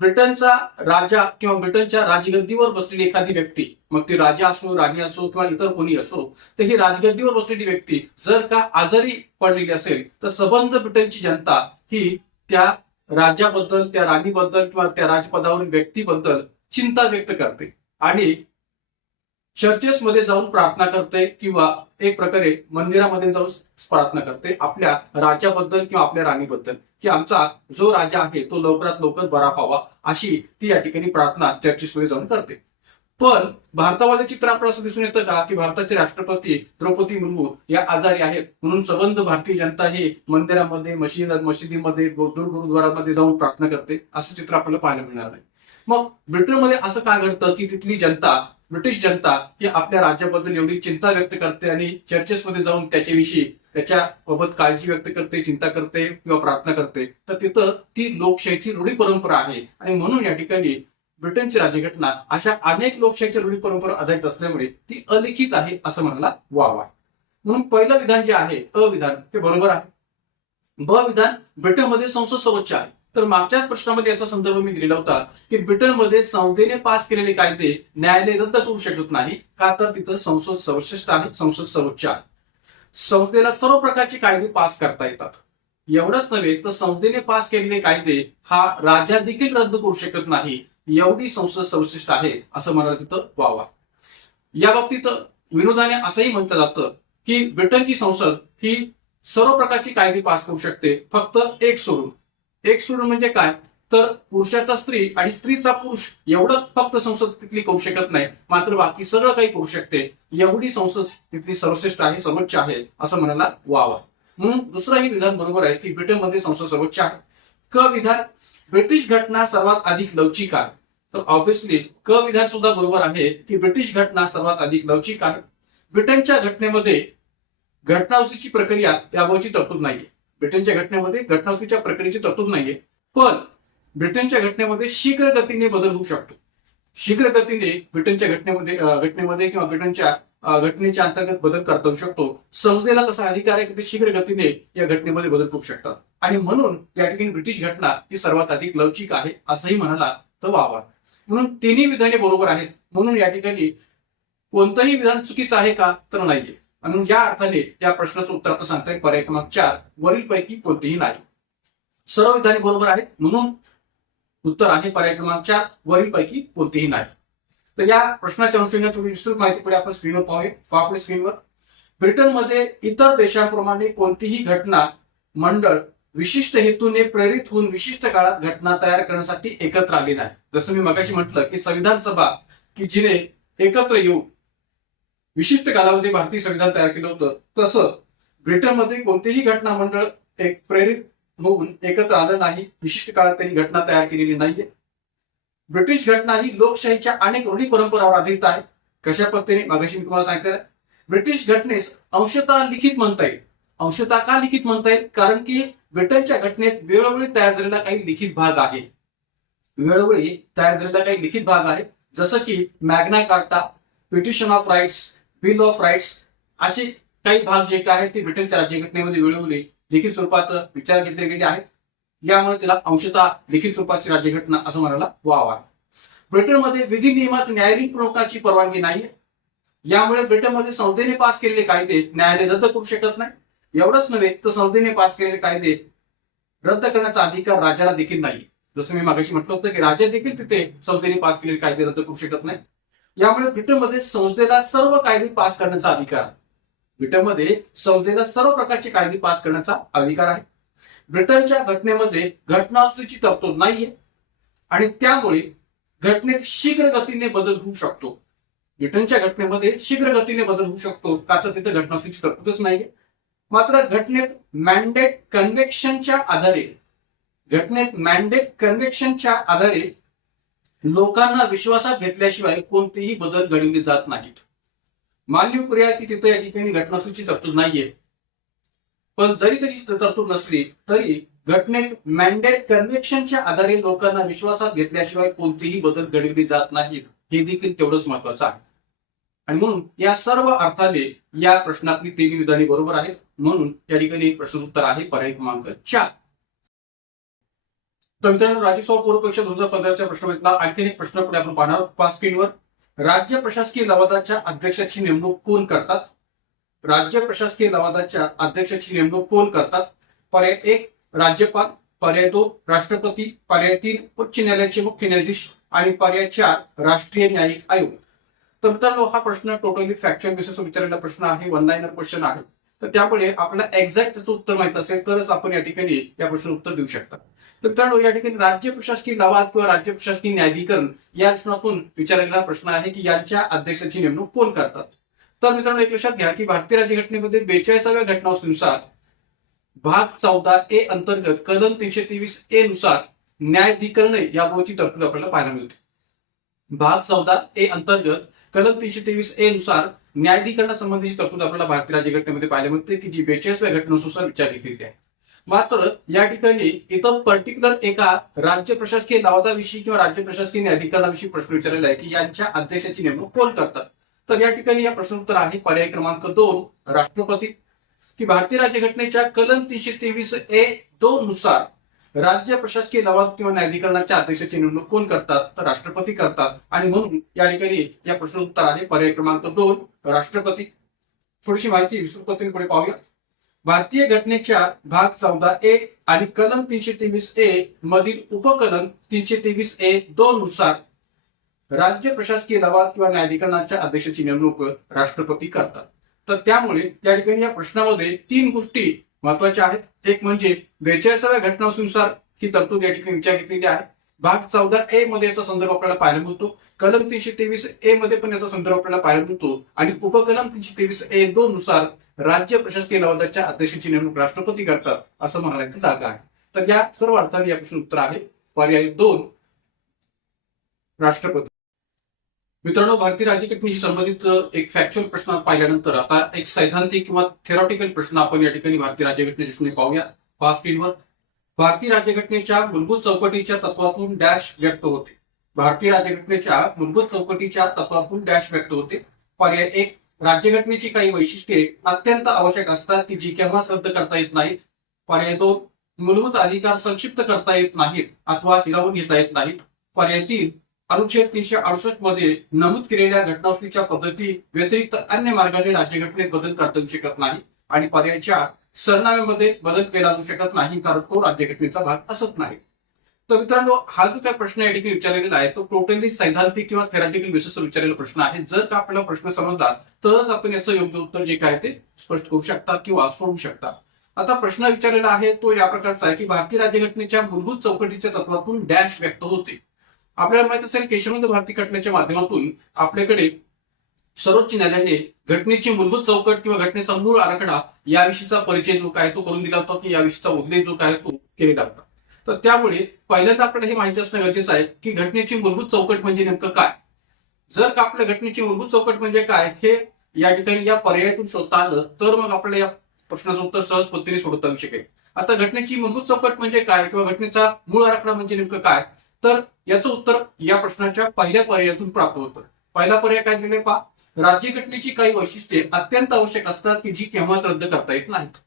ब्रिटनचा राजा किंवा ब्रिटनच्या राजगद्दीवर बसलेली एखादी व्यक्ती, मग ती राजा असो, राणी असो किंवा इतर कोणी असो, तर ही राजगद्दीवर बसलेली व्यक्ती जर का आजारी पडलेली असेल तर सबंध ब्रिटनची जनता ही त्या राजाबद्दल, त्या राणीबद्दल किंवा त्या राजपदावरील व्यक्तीबद्दल चिंता व्यक्त करते आणि चर्चेसमध्ये जाऊन प्रार्थना करते किंवा एक प्रकारे मंदिरामध्ये जाऊन प्रार्थना करते आपल्या राजाबद्दल किंवा आपल्या राणीबद्दल, की आमचा जो राजा आहे तो लवकरात लवकर बरा व्हावा, अशी ती या ठिकाणी प्रार्थना चर्चेसमध्ये जाऊन करते. पण भारतामध्ये चित्र आपल्याला असं दिसून येतं का की भारताचे राष्ट्रपती द्रौपदी मुर्मू या आजारी आहेत म्हणून सबंध भारतीय जनता ही मंदिरामध्ये, मशिदीमध्ये, गुरुद्वारामध्ये जाऊन प्रार्थना करते, असं चित्र आपल्याला पाहायला मिळणार नाही. मग ब्रिटनमध्ये असं का घडतं की तिथली जनता, ब्रिटिश जनता ही आपल्या राज्याबद्दल एवढी चिंता व्यक्त करते आणि चर्चेसमध्ये जाऊन त्याच्याविषयी, त्याच्याबाबत काळजी व्यक्त करते, चिंता करते किंवा प्रार्थना करते, तर तिथं ती लोकशाहीची रूढी परंपरा आहे. आणि म्हणून या ठिकाणी ब्रिटनची राज्यघटना अशा अनेक लोकशाहीच्या रूढी परंपरा आधारित असल्यामुळे ती अलिखित आहे असं म्हणायला वाव आहे. म्हणून पहिलं विधान जे आहे अविधान, हे बरोबर आहे. ब विधान, ब्रिटनमध्ये संसद सर्वोच्च आहे. तर मागच्याच प्रश्नामध्ये याचा संदर्भ मी दिलेला होता की ब्रिटनमध्ये संसदेने पास केलेले कायदे न्यायालय रद्द करू शकत नाही, का तर तिथं संसद सर्वश्रेष्ठ आहे, संसद सर्वोच्च आहे. संसदेला सर्व प्रकारचे कायदे पास करता येतात. एवढंच नव्हे तर संसदेने पास केलेले कायदे हा राजा देखील रद्द करू शकत नाही, एवढी संसद सर्वश्रेष्ठ आहे असं मला तिथं वाव. या बाबतीत विनोदाने असंही म्हटलं जातं की ब्रिटनची संसद ही सर्व प्रकारची कायदे पास करू शकते, फक्त एक सोडून. एक सोडून म्हणजे काय, तर पुरुषाचा स्त्री आणि स्त्रीचा पुरुष एवढं फक्त संसद तिथली करू शकत नाही, मात्र बाकी सगळं काही करू शकते, एवढी संसद तिथली सर्वश्रेष्ठ आहे, सर्वोच्च आहे असं म्हणायला वाव. म्हणून दुसरंही विधान बरोबर आहे की ब्रिटनमध्ये संसद सर्वोच्च आहे. क विधान, ब्रिटिश घटना सर्वात अधिक लवचिक आहे. तर ऑब्व्हियसली क विधान सुद्धा बरोबर आहे की ब्रिटिश घटना सर्वात अधिक लवचिक आहे. ब्रिटनच्या घटनेमध्ये घटनावलीची प्रक्रिया याबाबतची तरतूद नाहीये. ब्रिटनच्या घटनेमध्ये घटनावलीच्या प्रक्रियेची तरतूद नाहीये, पण ब्रिटनच्या घटनेमध्ये शीघ्र गतीने बदल होऊ शकतो. शीघ्र गतीने ब्रिटनच्या घटनेमध्ये किंवा ब्रिटनच्या घटनेच्या अंतर्गत बदल करता येऊ शकतो. संसदेला तसा अधिकार आहे की ते शीघ्र गतीने या घटनेमध्ये बदल करू शकतात. आणि म्हणून या ठिकाणी ब्रिटिश घटना ही सर्वात अधिक लवचिक आहे असंही म्हणाला तर वाव. म्हणून तिन्ही विधाने बरोबर आहेत. म्हणून या ठिकाणी कोणतंही विधान चुकीचं आहे का, तर नाहीये. म्हणून या अर्थाने या प्रश्नाचं उत्तर आपण सांगता येईल पर्याय क्रमांक 4 वरीलपैकी कोणतेही नाही. सर्व विधाने बरोबर आहेत, म्हणून उत्तर आहे पर्याय क्रमांक 4 वरीलपैकी कोणतेही नाही. तर या प्रश्नाच्या अनुषंगाने थोडी विस्तृत माहिती पुढे आपण स्क्रीनवर पाहूया. आपल्या स्क्रीनवर ब्रिटनमध्ये इतर देशांप्रमाणे कोणतीही घटना मंडळ विशिष्ट हेतूने प्रेरित होऊन विशिष्ट काळात घटना तयार करण्यासाठी एकत्र आली नाही. जसं मी मगाशी म्हटलं की संविधान सभा की जिने एकत्र येऊन विशिष्ट कालावधी भारतीय संविधान तयार केलं होतं, तसं ब्रिटनमध्ये कोणतेही घटना मंडळ एक प्रेरित होऊन एकत्र आलं नाही, विशिष्ट काळात त्यांनी घटना तयार केलेली नाहीये. ब्रिटिश घटना ही लोकशाहीच्या अनेक रूढी परंपरावर आधारित आहे. कशा पद्धतीने, मगाशी मी तुम्हाला सांगितलं, ब्रिटिश घटनेस अंशतः लिखित म्हणता येईल. अंशतः का लिखित म्हणता येईल, कारण की ब्रिटनच्या घटनेत वेळोवेळी तयार झालेला काही लिखित भाग आहे. वेळोवेळी तयार झालेला काही लिखित भाग आहे, जसं की Magna Carta, petition of rights, bill of rights, असे काही भाग जे काय आहेत ते ब्रिटनच्या राज्यघटनेमध्ये वेळोवेळी लिखित स्वरूपात विचार घेतले गेले आहेत. यामुळे तिला अंशतः लिखित स्वरूपाची राज्यघटना असं म्हणायला वाव आहे. ब्रिटनमध्ये विधी नियमात न्यायालयीन प्रमुखाची परवानगी नाही. यामुळे ब्रिटनमध्ये संसदेने पास केलेले कायदे न्यायालय रद्द करू शकत नाही. एवढंच नव्हे तर संसदेने पास केलेले कायदे रद्द करण्याचा अधिकार राजाला देखील नाही. जसं मी मागाशी म्हटलं होतं की राजा देखील तिथे संसदेने पास केलेले कायदे रद्द करू शकत नाही. यामुळे ब्रिटनमध्ये संसदेला सर्व कायदे पास करण्याचा अधिकार आहे. ब्रिटनमध्ये संसदेला सर्व प्रकारचे कायदे पास करण्याचा अधिकार आहे. ब्रिटनच्या घटनेमध्ये घटनावलीची तरतूद नाहीये आणि त्यामुळे घटनेत शीघ्र गतीने बदल होऊ शकतो. ब्रिटनच्या घटनेमध्ये शीघ्र गतीने बदल होऊ शकतो, का तर तिथे घटनावलीची तरतूदच नाहीये. मात्र घटनेत मॅन्डेट कन्व्हेन्शनच्या आधारे लोकांना विश्वासात घेतल्याशिवाय कोणतेही बदल घडविले जात नाहीत. मान्य करूया की तिथे या ठिकाणी घटनासूची तरतूद नाहीये, पण जरी त्याची तरतूद नसली तरी घटनेत मॅन्डेट कन्व्हेन्शनच्या आधारे लोकांना विश्वासात घेतल्याशिवाय कोणतेही बदल घडविले जात नाहीत हे देखील तेवढंच महत्वाचं आहे. आणि म्हणून या सर्व अर्थाने या प्रश्नातली तिन्ही विधाने बरोबर आहेत. म्हणून या ठिकाणी प्रश्न उत्तर आहे पर्याय क्रमांक 4. तर मित्रांनो, राज्यसभा पूर्व परीक्षा 2015च्या प्रश्नामधला आणखी एक प्रश्न पुढे आपण पाहणार आहोत. 5 स्क्रीनवर राज्य प्रशासकीय लवादाच्या अध्यक्षाची नेमणूक कोण करतात? राज्य प्रशासकीय लवादाच्या अध्यक्षाची नेमणूक कोण करतात? पर्याय 1 राज्यपाल, पर्याय 2 राष्ट्रपती, पर्याय 3 उच्च न्यायालयाचे मुख्य न्यायाधीश आणि पर्याय 4 राष्ट्रीय न्यायिक आयोग. तर मित्रांनो, हा प्रश्न टोटली फॅक्च्युअल बेसिसवर विचारलेला प्रश्न आहे, वन लाईनर क्वेश्चन आहे. तर त्यामुळे आपल्याला एक्झॅक्ट त्याचं उत्तर माहित असेल तरच आपण या ठिकाणी या प्रश्नाचं उत्तर देऊ शकता. तर मित्रांनो, या ठिकाणी राज्य प्रशासकीय लवाद किंवा राज्य प्रशासकीय न्यायाधिकरण या प्रश्नातून विचारलेला प्रश्न आहे की यांच्या अध्यक्षाची नेमणूक कोण करतात. तर मित्रांनो, एक लक्षात घ्या की भारतीय राज्यघटनेमध्ये 42व्या घटनानुसार भाग 14A अंतर्गत कलम 323A नुसार न्यायाधिकरण याबाबतची तरतूद आपल्याला पाहायला मिळते. भाग 14A अंतर्गत कलम 323A नुसार न्यायाधिकरणासंबंधीची तरतूद आपल्याला भारतीय राज्यघटनेमध्ये पाहायला मिळते की जी 42व्या घटनेनुसार विचार घेतलेली आहे. मात्र या ठिकाणी इथं पर्टिक्युलर एका राज्य प्रशासकीय लवादाविषयी किंवा राज्य प्रशासकीय न्यायाधिकरणाविषयी प्रश्न विचारलेला आहे की यांच्या अध्यक्षाची नेमणूक कोण करतात. तर या ठिकाणी या प्रश्न उत्तर आहे पर्याय क्रमांक 2 राष्ट्रपती. की भारतीय राज्यघटनेच्या कलम 323A(2) नुसार राज्य प्रशासकीय लवाद किंवा न्यायाधिकरणाच्या अध्यक्षाची नेमणूक कोण करतात? तर राष्ट्रपती करतात. आणि म्हणून या ठिकाणी या प्रश्न उत्तर आहे पर्याय क्रमांक 2 राष्ट्रपती. थोडीशी माहिती विस्तृत पद्धतीने पुढे पाहूया. भारतीय घटनेच्या भाग 14A आणि कलम 323A मधील उपकलम 323A(2) नुसार राज्य प्रशासकीय लवाद किंवा न्यायाधिकरणाच्या अध्यक्षाची नेमणूक राष्ट्रपती करतात. तर त्यामुळे या ठिकाणी या प्रश्नामध्ये 3 गोष्टी महत्वाच्या आहेत. एक म्हणजे 42व्या घटनानुसार ही तरतूद या ठिकाणी विचार घेतलेली आहे. भाग 14A मध्ये याचा संदर्भ आपल्याला पाहायला मिळतो. कलम 323A मध्ये पण याचा संदर्भ आपल्याला पाहायला मिळतो. आणि उपकलम 323A(2) नुसार राज्य प्रशासकीय लवादाच्या अध्यक्षाची नेमणूक राष्ट्रपती करतात असं म्हणायची जागा आहे. तर या सर्व अर्थाने या प्रश्न उत्तर आहे पर्याय 2 राष्ट्रपती. मित्रांनो, भारतीय राज्यघटनेशी संबंधित एक फॅक्च्युअल प्रश्न पाहिल्यानंतर आता एक सैद्धांतिक किंवा थेरॉटिकल प्रश्न आपण या ठिकाणी भारतीय राज्यघटनेच्या दृष्टीने पाहूया. 5 स्क्रीनवर भारतीय राज्यघटनेच्या मूलभूत चौकटीच्या तत्वातून डॅश व्यक्त होते. भारतीय राज्यघटनेच्या मूलभूत चौकटीच्या तत्वातून डॅश व्यक्त होते. पर्याय 1 राज्यघटनेची काही वैशिष्ट्ये अत्यंत आवश्यक असतात की जी केव्हाच रद्द करता येत नाहीत. पर्याय 2 मूलभूत अधिकार संक्षिप्त करता येत नाहीत अथवा हिरावून घेता येत नाहीत. पर्याय 3 अनुच्छेद 368 मध्ये नमूद केलेल्या घटनावलीच्या पद्धती व्यतिरिक्त अन्य मार्गाने राज्यघटनेत बदल करता येऊ शकत नाही. आणि पर्याय 4 सरनाम्यामध्ये बदल केला जाऊ शकत नाही कारण तो राज्यघटनेचा भाग असत नाही. तर मित्रांनो, हा जो काही प्रश्न या ठिकाणी विचारलेला आहे तो टोटली सैद्धांतिक किंवा थेरॉटिकल बेसिसवर विचारलेला प्रश्न आहे. जर का आपल्याला प्रश्न समजला तरच आपण याचं योग्य उत्तर जे काय ते स्पष्ट करू शकता किंवा सोडू शकता. आता प्रश्न विचारलेला आहे तो या प्रकारचा आहे की भारतीय राज्यघटनेच्या मूलभूत चौकटीच्या तत्वातून डॅश व्यक्त होते. आपल्याला माहित असेल केशवनंद भारती घटनेच्या माध्यमातून आपल्याकडे सर्वोच्च न्यायालयाने घटनेची मूलभूत चौकट किंवा घटनेचा मूळ आराखडा याविषयीचा परिचय जो काय तो करून दिला होता की याविषयीचा उल्लेख जो काय तो केलेला होता. तर त्यामुळे पहिल्यांदा आपल्याला हे माहिती असणं गरजेचं आहे की घटनेची मूलभूत चौकट म्हणजे नेमकं काय. जर का आपल्या घटनेची मूलभूत चौकट म्हणजे काय हे या ठिकाणी या पर्यायातून शोधता आलं तर मग आपल्याला या प्रश्नाचं उत्तर सहज पद्धतीने सोडवता येऊ शकेल. आता घटनेची मूलभूत चौकट म्हणजे काय किंवा घटनेचा मूळ आराखडा म्हणजे नेमकं काय, तर याचं उत्तर या प्रश्नाच्या पहिल्या पर्यायातून प्राप्त होतं. पहिला पर्याय काय दिले पहा, राज्यघटनेची काही वैशिष्ट्ये अत्यंत आवश्यक असतात की जी केव्हाच रद्द करता येत नाहीत.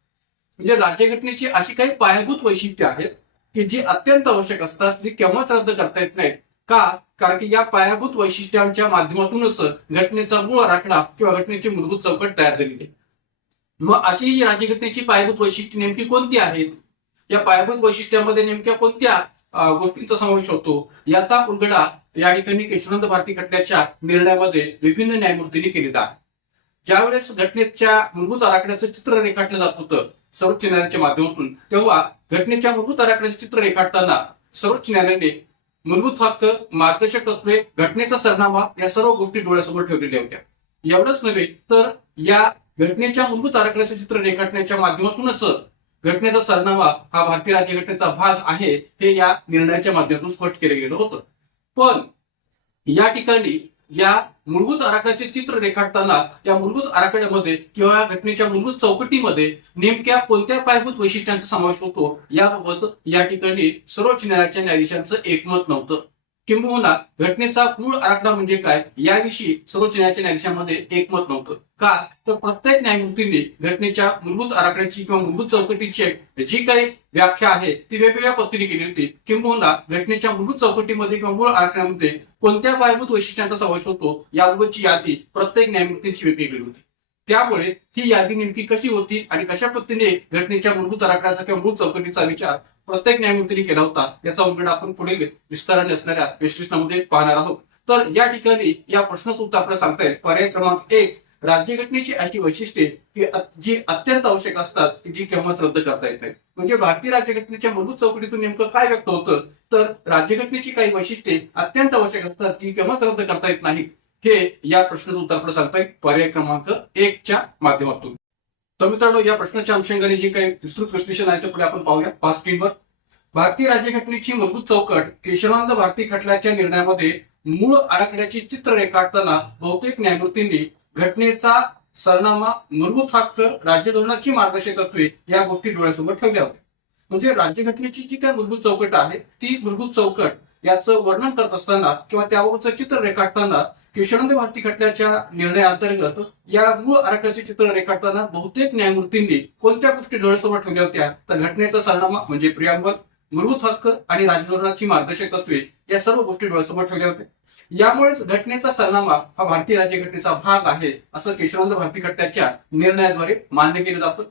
म्हणजे राज्यघटनेची अशी काही पायाभूत वैशिष्ट्ये आहेत की जी अत्यंत आवश्यक असतात जी केव्हाच रद्द करता येत नाहीत. का? कारण की या पायाभूत वैशिष्ट्यांच्या माध्यमातूनच घटनेचा मूळ आराखडा किंवा घटनेची मूलभूत चौकट तयार झालेली आहे. मग अशी राज्यघटनेची पायाभूत वैशिष्ट्ये नेमकी कोणती आहेत, या पायाभूत वैशिष्ट्यांमध्ये नेमक्या कोणत्या गोष्टींचा समावेश होतो याचा उलगडा या ठिकाणी केशवनंद भारती खटल्याच्या निर्णयामध्ये विभिन्न न्यायमूर्तींनी केलेला आहे. ज्यावेळेस घटनेच्या मूलभूत आराखड्याचं चित्र रेखाटलं जात होतं सर्वोच्च न्यायालयाच्या माध्यमातून, तेव्हा घटनेच्या मूलभूत आराखड्याचे चित्र रेखाटताना सर्वोच्च न्यायालयाने मूलभूत हक्क, मार्गदर्शक तत्वे, घटनेचा सरनामा या सर्व गोष्टी डोळ्यासमोर ठेवलेल्या होत्या. एवढंच नव्हे तर या घटनेच्या मूलभूत आराखड्याचे चित्र रेखाटण्याच्या माध्यमातूनच घटनेचा सरनामा हा भारतीय राज्यघटनेचा भाग आहे हे या निर्णयाच्या माध्यमातून स्पष्ट केलं गेलं होतं. पण या ठिकाणी या मूलभूत आराखड्याचे चित्र रेखाटताना या मूलभूत आराखड्यामध्ये किंवा या घटनेच्या मूलभूत चौकटीमध्ये नेमक्या कोणत्या पायाभूत वैशिष्ट्यांचा समावेश होतो याबाबत या ठिकाणी सर्वोच्च न्यायालयाच्या न्यायाधीशांचं एकमत नव्हतं. किंबहुना घटनेचा मूळ आराखडा म्हणजे काय याविषयी सर्वोच्च न्यायालयाच्या न्यायाधीशांमध्ये एकमत नव्हतं. का तर प्रत्येक न्यायमूर्तींनी घटनेच्या मूलभूत आराखड्याची किंवा मूलभूत चौकटीची जी काही व्याख्या आहे ती वेगवेगळ्या पद्धतीने केली होती. किंबहुना घटनेच्या मूलभूत चौकटीमध्ये किंवा मूळ आराखड्यामध्ये कोणत्या पायाभूत वैशिष्ट्यांचा समावेश होतो याबाबतची यादी प्रत्येक न्यायमूर्तींची वेगवेगळी होती. त्यामुळे ही यादी नेमकी कशी होती आणि कशा पद्धतीने घटनेच्या मूलभूत आराखड्याचा किंवा मूळ चौकटीचा विचार प्रत्येक न्यायमूर्तीने केला होता याचा उलगडा आपण पुढील विस्ताराने असणाऱ्या विश्लेषणामध्ये पाहणार आहोत. तर या ठिकाणी या प्रश्नाचं उत्तर आपल्याला सांगता येईल. पर्याय क्रमांक 1, राज्यघटनेची अशी वैशिष्ट्ये की जी अत्यंत आवश्यक असतात की जी केव्हाच रद्द करता येत नाही. म्हणजे भारतीय राज्यघटनेच्या मूलभूत चौकटीतून नेमकं काय व्यक्त होतं तर राज्यघटनेची काही वैशिष्ट्ये अत्यंत आवश्यक असतात जी केव्हाच रद्द करता येत नाहीत हे या प्रश्नाचं उत्तर आपल्याला सांगता येईल पर्याय क्रमांक 1 च्या माध्यमातून. तर मित्रांनो या प्रश्नाच्या अनुषंगाने जे काही विस्तृत विश्लेषण आहे ते पुढे आपण पाहूया. पाच स्क्रीनवर भारतीय राज्यघटनेची मूलभूत चौकट केशवानंद भारती खटल्याच्या निर्णयामध्ये मूळ आराखड्याची चित्र रेखाटताना बहुतेक न्यायमूर्तींनी घटनेचा सरनामा, मूलभूत हक्क, राज्य धोरणाची मार्गदर्शक तत्वे या गोष्टी डोळ्यासमोर ठेवल्या होत्या. म्हणजे राज्यघटनेची जी काही मूलभूत चौकट आहे ती मूलभूत चौकट याचं वर्णन करत असताना किंवा त्याबाबतचं चित्र रेखाटताना केशवानंद भारती खटल्याच्या निर्णयाअंतर्गत या मूळ आराखड्याचे चित्र रेखाटताना बहुतेक न्यायमूर्तींनी कोणत्या गोष्टी डोळ्यासमोर ठेवल्या होत्या तर घटनेचा सरनामा म्हणजे प्रियांबल, मूलभूत हक्क आणि राजधोरणाची मार्गदर्शक तत्वे या सर्व गोष्टी डोळ्यासमोर ठेवल्या होत्या. यामुळेच घटनेचा सरनामा हा भारतीय राज्यघटनेचा भाग आहे असं केशवानंद भारती खटल्याच्या निर्णयाद्वारे मान्य केलं जातं.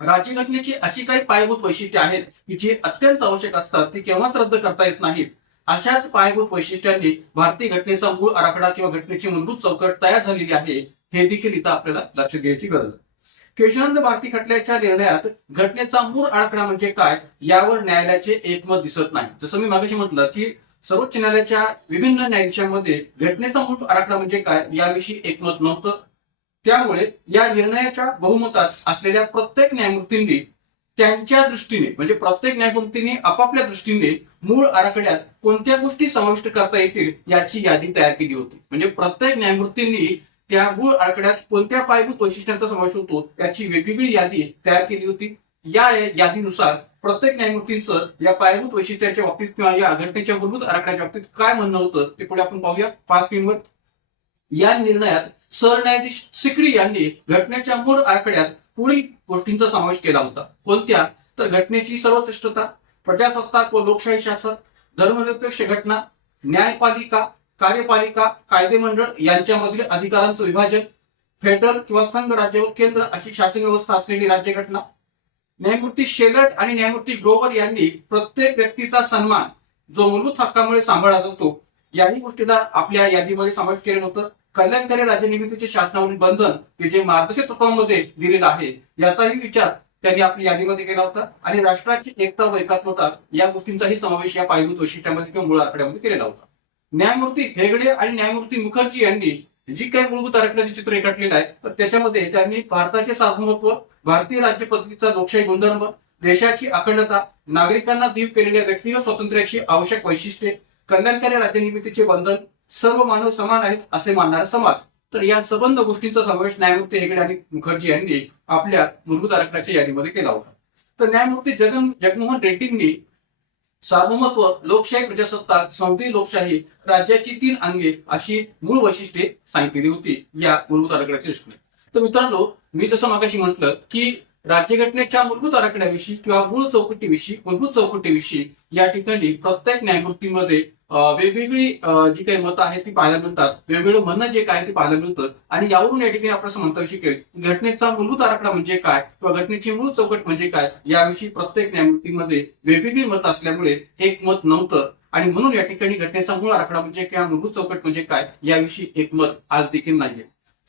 राज्यघटनेची अशी काही पायाभूत वैशिष्ट्ये आहेत की जी अत्यंत आवश्यक असतात ती केव्हाच रद्द करता येत नाहीत. अशाच पायाभूत वैशिष्ट्यांनी भारतीय घटनेचा मूळ आराखडा किंवा घटनेची मूलभूत चौकट तयार झालेली आहे हे देखील इथं आपल्याला लक्षात घ्यायची गरज आहे. केशवानंद भारती खटल्याच्या निर्णयात घटनेचा मूळ आराखडा म्हणजे काय यावर न्यायालयाचे एकमत दिसत नाही. जसं मी मागाशी म्हटलं की सर्वोच्च न्यायालयाच्या विभिन्न न्यायाधीशांमध्ये घटनेचा मूळ आराखडा म्हणजे काय याविषयी एकमत नव्हतं. त्यामुळे या निर्णयाच्या बहुमतात असलेल्या प्रत्येक न्यायमूर्तींनी त्यांच्या दृष्टीने म्हणजे प्रत्येक न्यायमूर्तींनी आपापल्या दृष्टीने मूळ आराखड्यात कोणत्या गोष्टी समाविष्ट करता येतील याची यादी तयार केली होती. म्हणजे प्रत्येक न्यायमूर्तींनी त्या मूळ आराखड्यात कोणत्या पायाभूत वैशिष्ट्यांचा समावेश होतो याची वेगवेगळी यादी तयार केली होती. या यादीनुसार प्रत्येक न्यायमूर्तींचं या पायाभूत वैशिष्ट्यांच्या बाबतीत किंवा या घटनेच्या मूलभूत आराखड्याच्या बाबतीत काय म्हणणं होतं ते पुढे आपण पाहूया. 5 स्क्रीनवर या निर्णयात सरन्यायाधीश सिकरी यांनी घटनेच्या मूळ आराखड्यात पुढील गोष्टींचा समावेश केला होता. कोणत्या तर घटनेची सर्वश्रेष्ठता, प्रजासत्ताक व लोकशाही शासन, धर्मनिरपेक्ष घटना, न्यायपालिका, कार्यपालिका, कायदेमंडळ यांच्यामधील अधिकारांचं विभाजन, फेडरल किंवा संघ राज्य व केंद्र अशी शासन व्यवस्था असलेली राज्यघटना. न्यायमूर्ती शेलट आणि न्यायमूर्ती ग्रोवर यांनी प्रत्येक व्यक्तीचा सन्मान जो मूलभूत हक्कामुळे सांभाळला जातो याही गोष्टीला आपल्या यादीमध्ये समावेश केलं होतं. कल्याणकारी राज्यनिर्मितीचे शासनावरील बंधन हे जे मार्गदर्शक तत्वांमध्ये दिलेलं आहे याचाही विचार त्यांनी आपल्या यादीमध्ये केला होता आणि राष्ट्राची एकता व एकात्मता या गोष्टींचाही समावेश या पायाभूत वैशिष्ट्यामध्ये किंवा मूळ आराखड्यामध्ये केलेला होता. न्यायमूर्ती हेगडे आणि न्यायमूर्ती मुखर्जी यांनी जी काही मूलभूत आराखड्याचे चित्र रेखाटलेलं आहे तर त्याच्यामध्ये त्यांनी भारताचे सार्वभौमत्व, भारतीय राज्य पद्धतीचा लोकशाही गुणधर्म, देशाची अखंडता, नागरिकांना देऊ केलेल्या व्यक्तिगत स्वातंत्र्याची आवश्यक वैशिष्ट्ये, कल्याणकारी राज्यनिर्मितीचे बंधन, सर्व मानव समान आहेत असे मानणारा समाज तर या संबंध गोष्टींचा समावेश न्यायमूर्ती हेगडे आणि मुखर्जी यांनी आपल्या मूलभूत आराखड्याच्या यादीमध्ये केला होता. तर न्यायमूर्ती जगमोहन रेड्डींनी सार्वभौमत्व, लोकशाही, प्रजासत्ताक, संसदीय लोकशाही, राज्याची 3 अंगे अशी मूळ वैशिष्ट्ये सांगितलेली होती या मूलभूत आराखड्याच्या दृष्टीने. तर मित्रांनो मी जसं मागाशी म्हटलं की राज्यघटनेच्या मूलभूत आराखड्याविषयी किंवा मूलभूत चौकटीविषयी या ठिकाणी प्रत्येक न्यायमूर्तीमध्ये वेगवेगळी जी काही मतं आहेत ती पाहायला मिळतात, वेगवेगळं म्हणणं जे काय ते पाहायला मिळतं आणि यावरून या ठिकाणी आपण असं म्हणता शिकेल घटनेचा मूलभूत आराखडा म्हणजे काय किंवा घटनेची मूळ चौकट म्हणजे काय याविषयी प्रत्येक न्यायमूर्तीमध्ये वेगवेगळी मतं असल्यामुळे एक मत नव्हतं आणि म्हणून या ठिकाणी घटनेचा मूळ आराखडा म्हणजे किंवा मूलभूत चौकट म्हणजे काय याविषयी एकमत आज देखील नाहीये.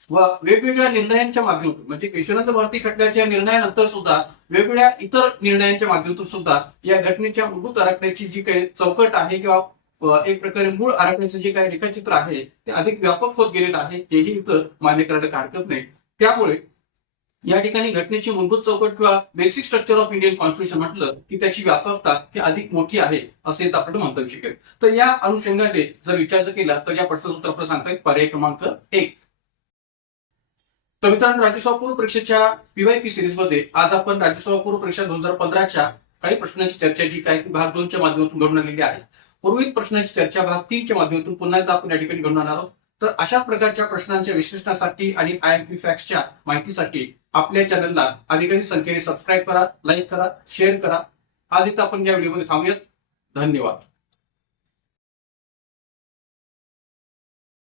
व वेगवेगळ्या निर्णयांच्या माध्यमातून म्हणजे केशवानंद भारती खटल्याच्या निर्णयानंतर सुद्धा वेगवेगळ्या इतर निर्णयांच्या माध्यमातून सुद्धा या घटनेच्या मूलभूत आराखड्याची जी काही चौकट आहे किंवा एक प्रकारे मूळ आराखड्याचं जे काही रेखाचित्र आहे ते अधिक व्यापक होत गेलेलं आहे हेही इथं मान्य करायला हरकत नाही. त्यामुळे या ठिकाणी घटनेची मूलभूत चौकट किंवा basic structure of Indian constitution म्हटलं की त्याची व्यापकता ही अधिक मोठी आहे असे आपण म्हणता येऊ शकेल. तर या अनुषंगाने जर विचार केला तर या प्रश्नाचं उत्तर आपल्याला सांगता येईल पर्याय क्रमांक 1. तर मित्रांनो, राज्यसभा पूर्व परीक्षेच्या पीवायक्यू सिरीज मध्ये आज आपण राज्यसभा पूर्व परीक्षा 2015च्या काही प्रश्नांची चर्चा जी काय ती भाग 2 च्या माध्यमातून घडून आलेली आहे. उर्वरित प्रश्नांची चर्चा भाग 3 च्या माध्यमातून पुन्हा एकदा आपण या ठिकाणी घडून आणणार आहोत. तर अशाच प्रकारच्या प्रश्नांच्या विश्लेषणासाठी आणि IMP फॅक्ट्सच्या माहितीसाठी आपल्या चॅनलला अधिकाधिक संख्येने सबस्क्राईब करा, लाईक करा, शेअर करा. आज इथं आपण या व्हिडिओमध्ये थांबूयात. धन्यवाद.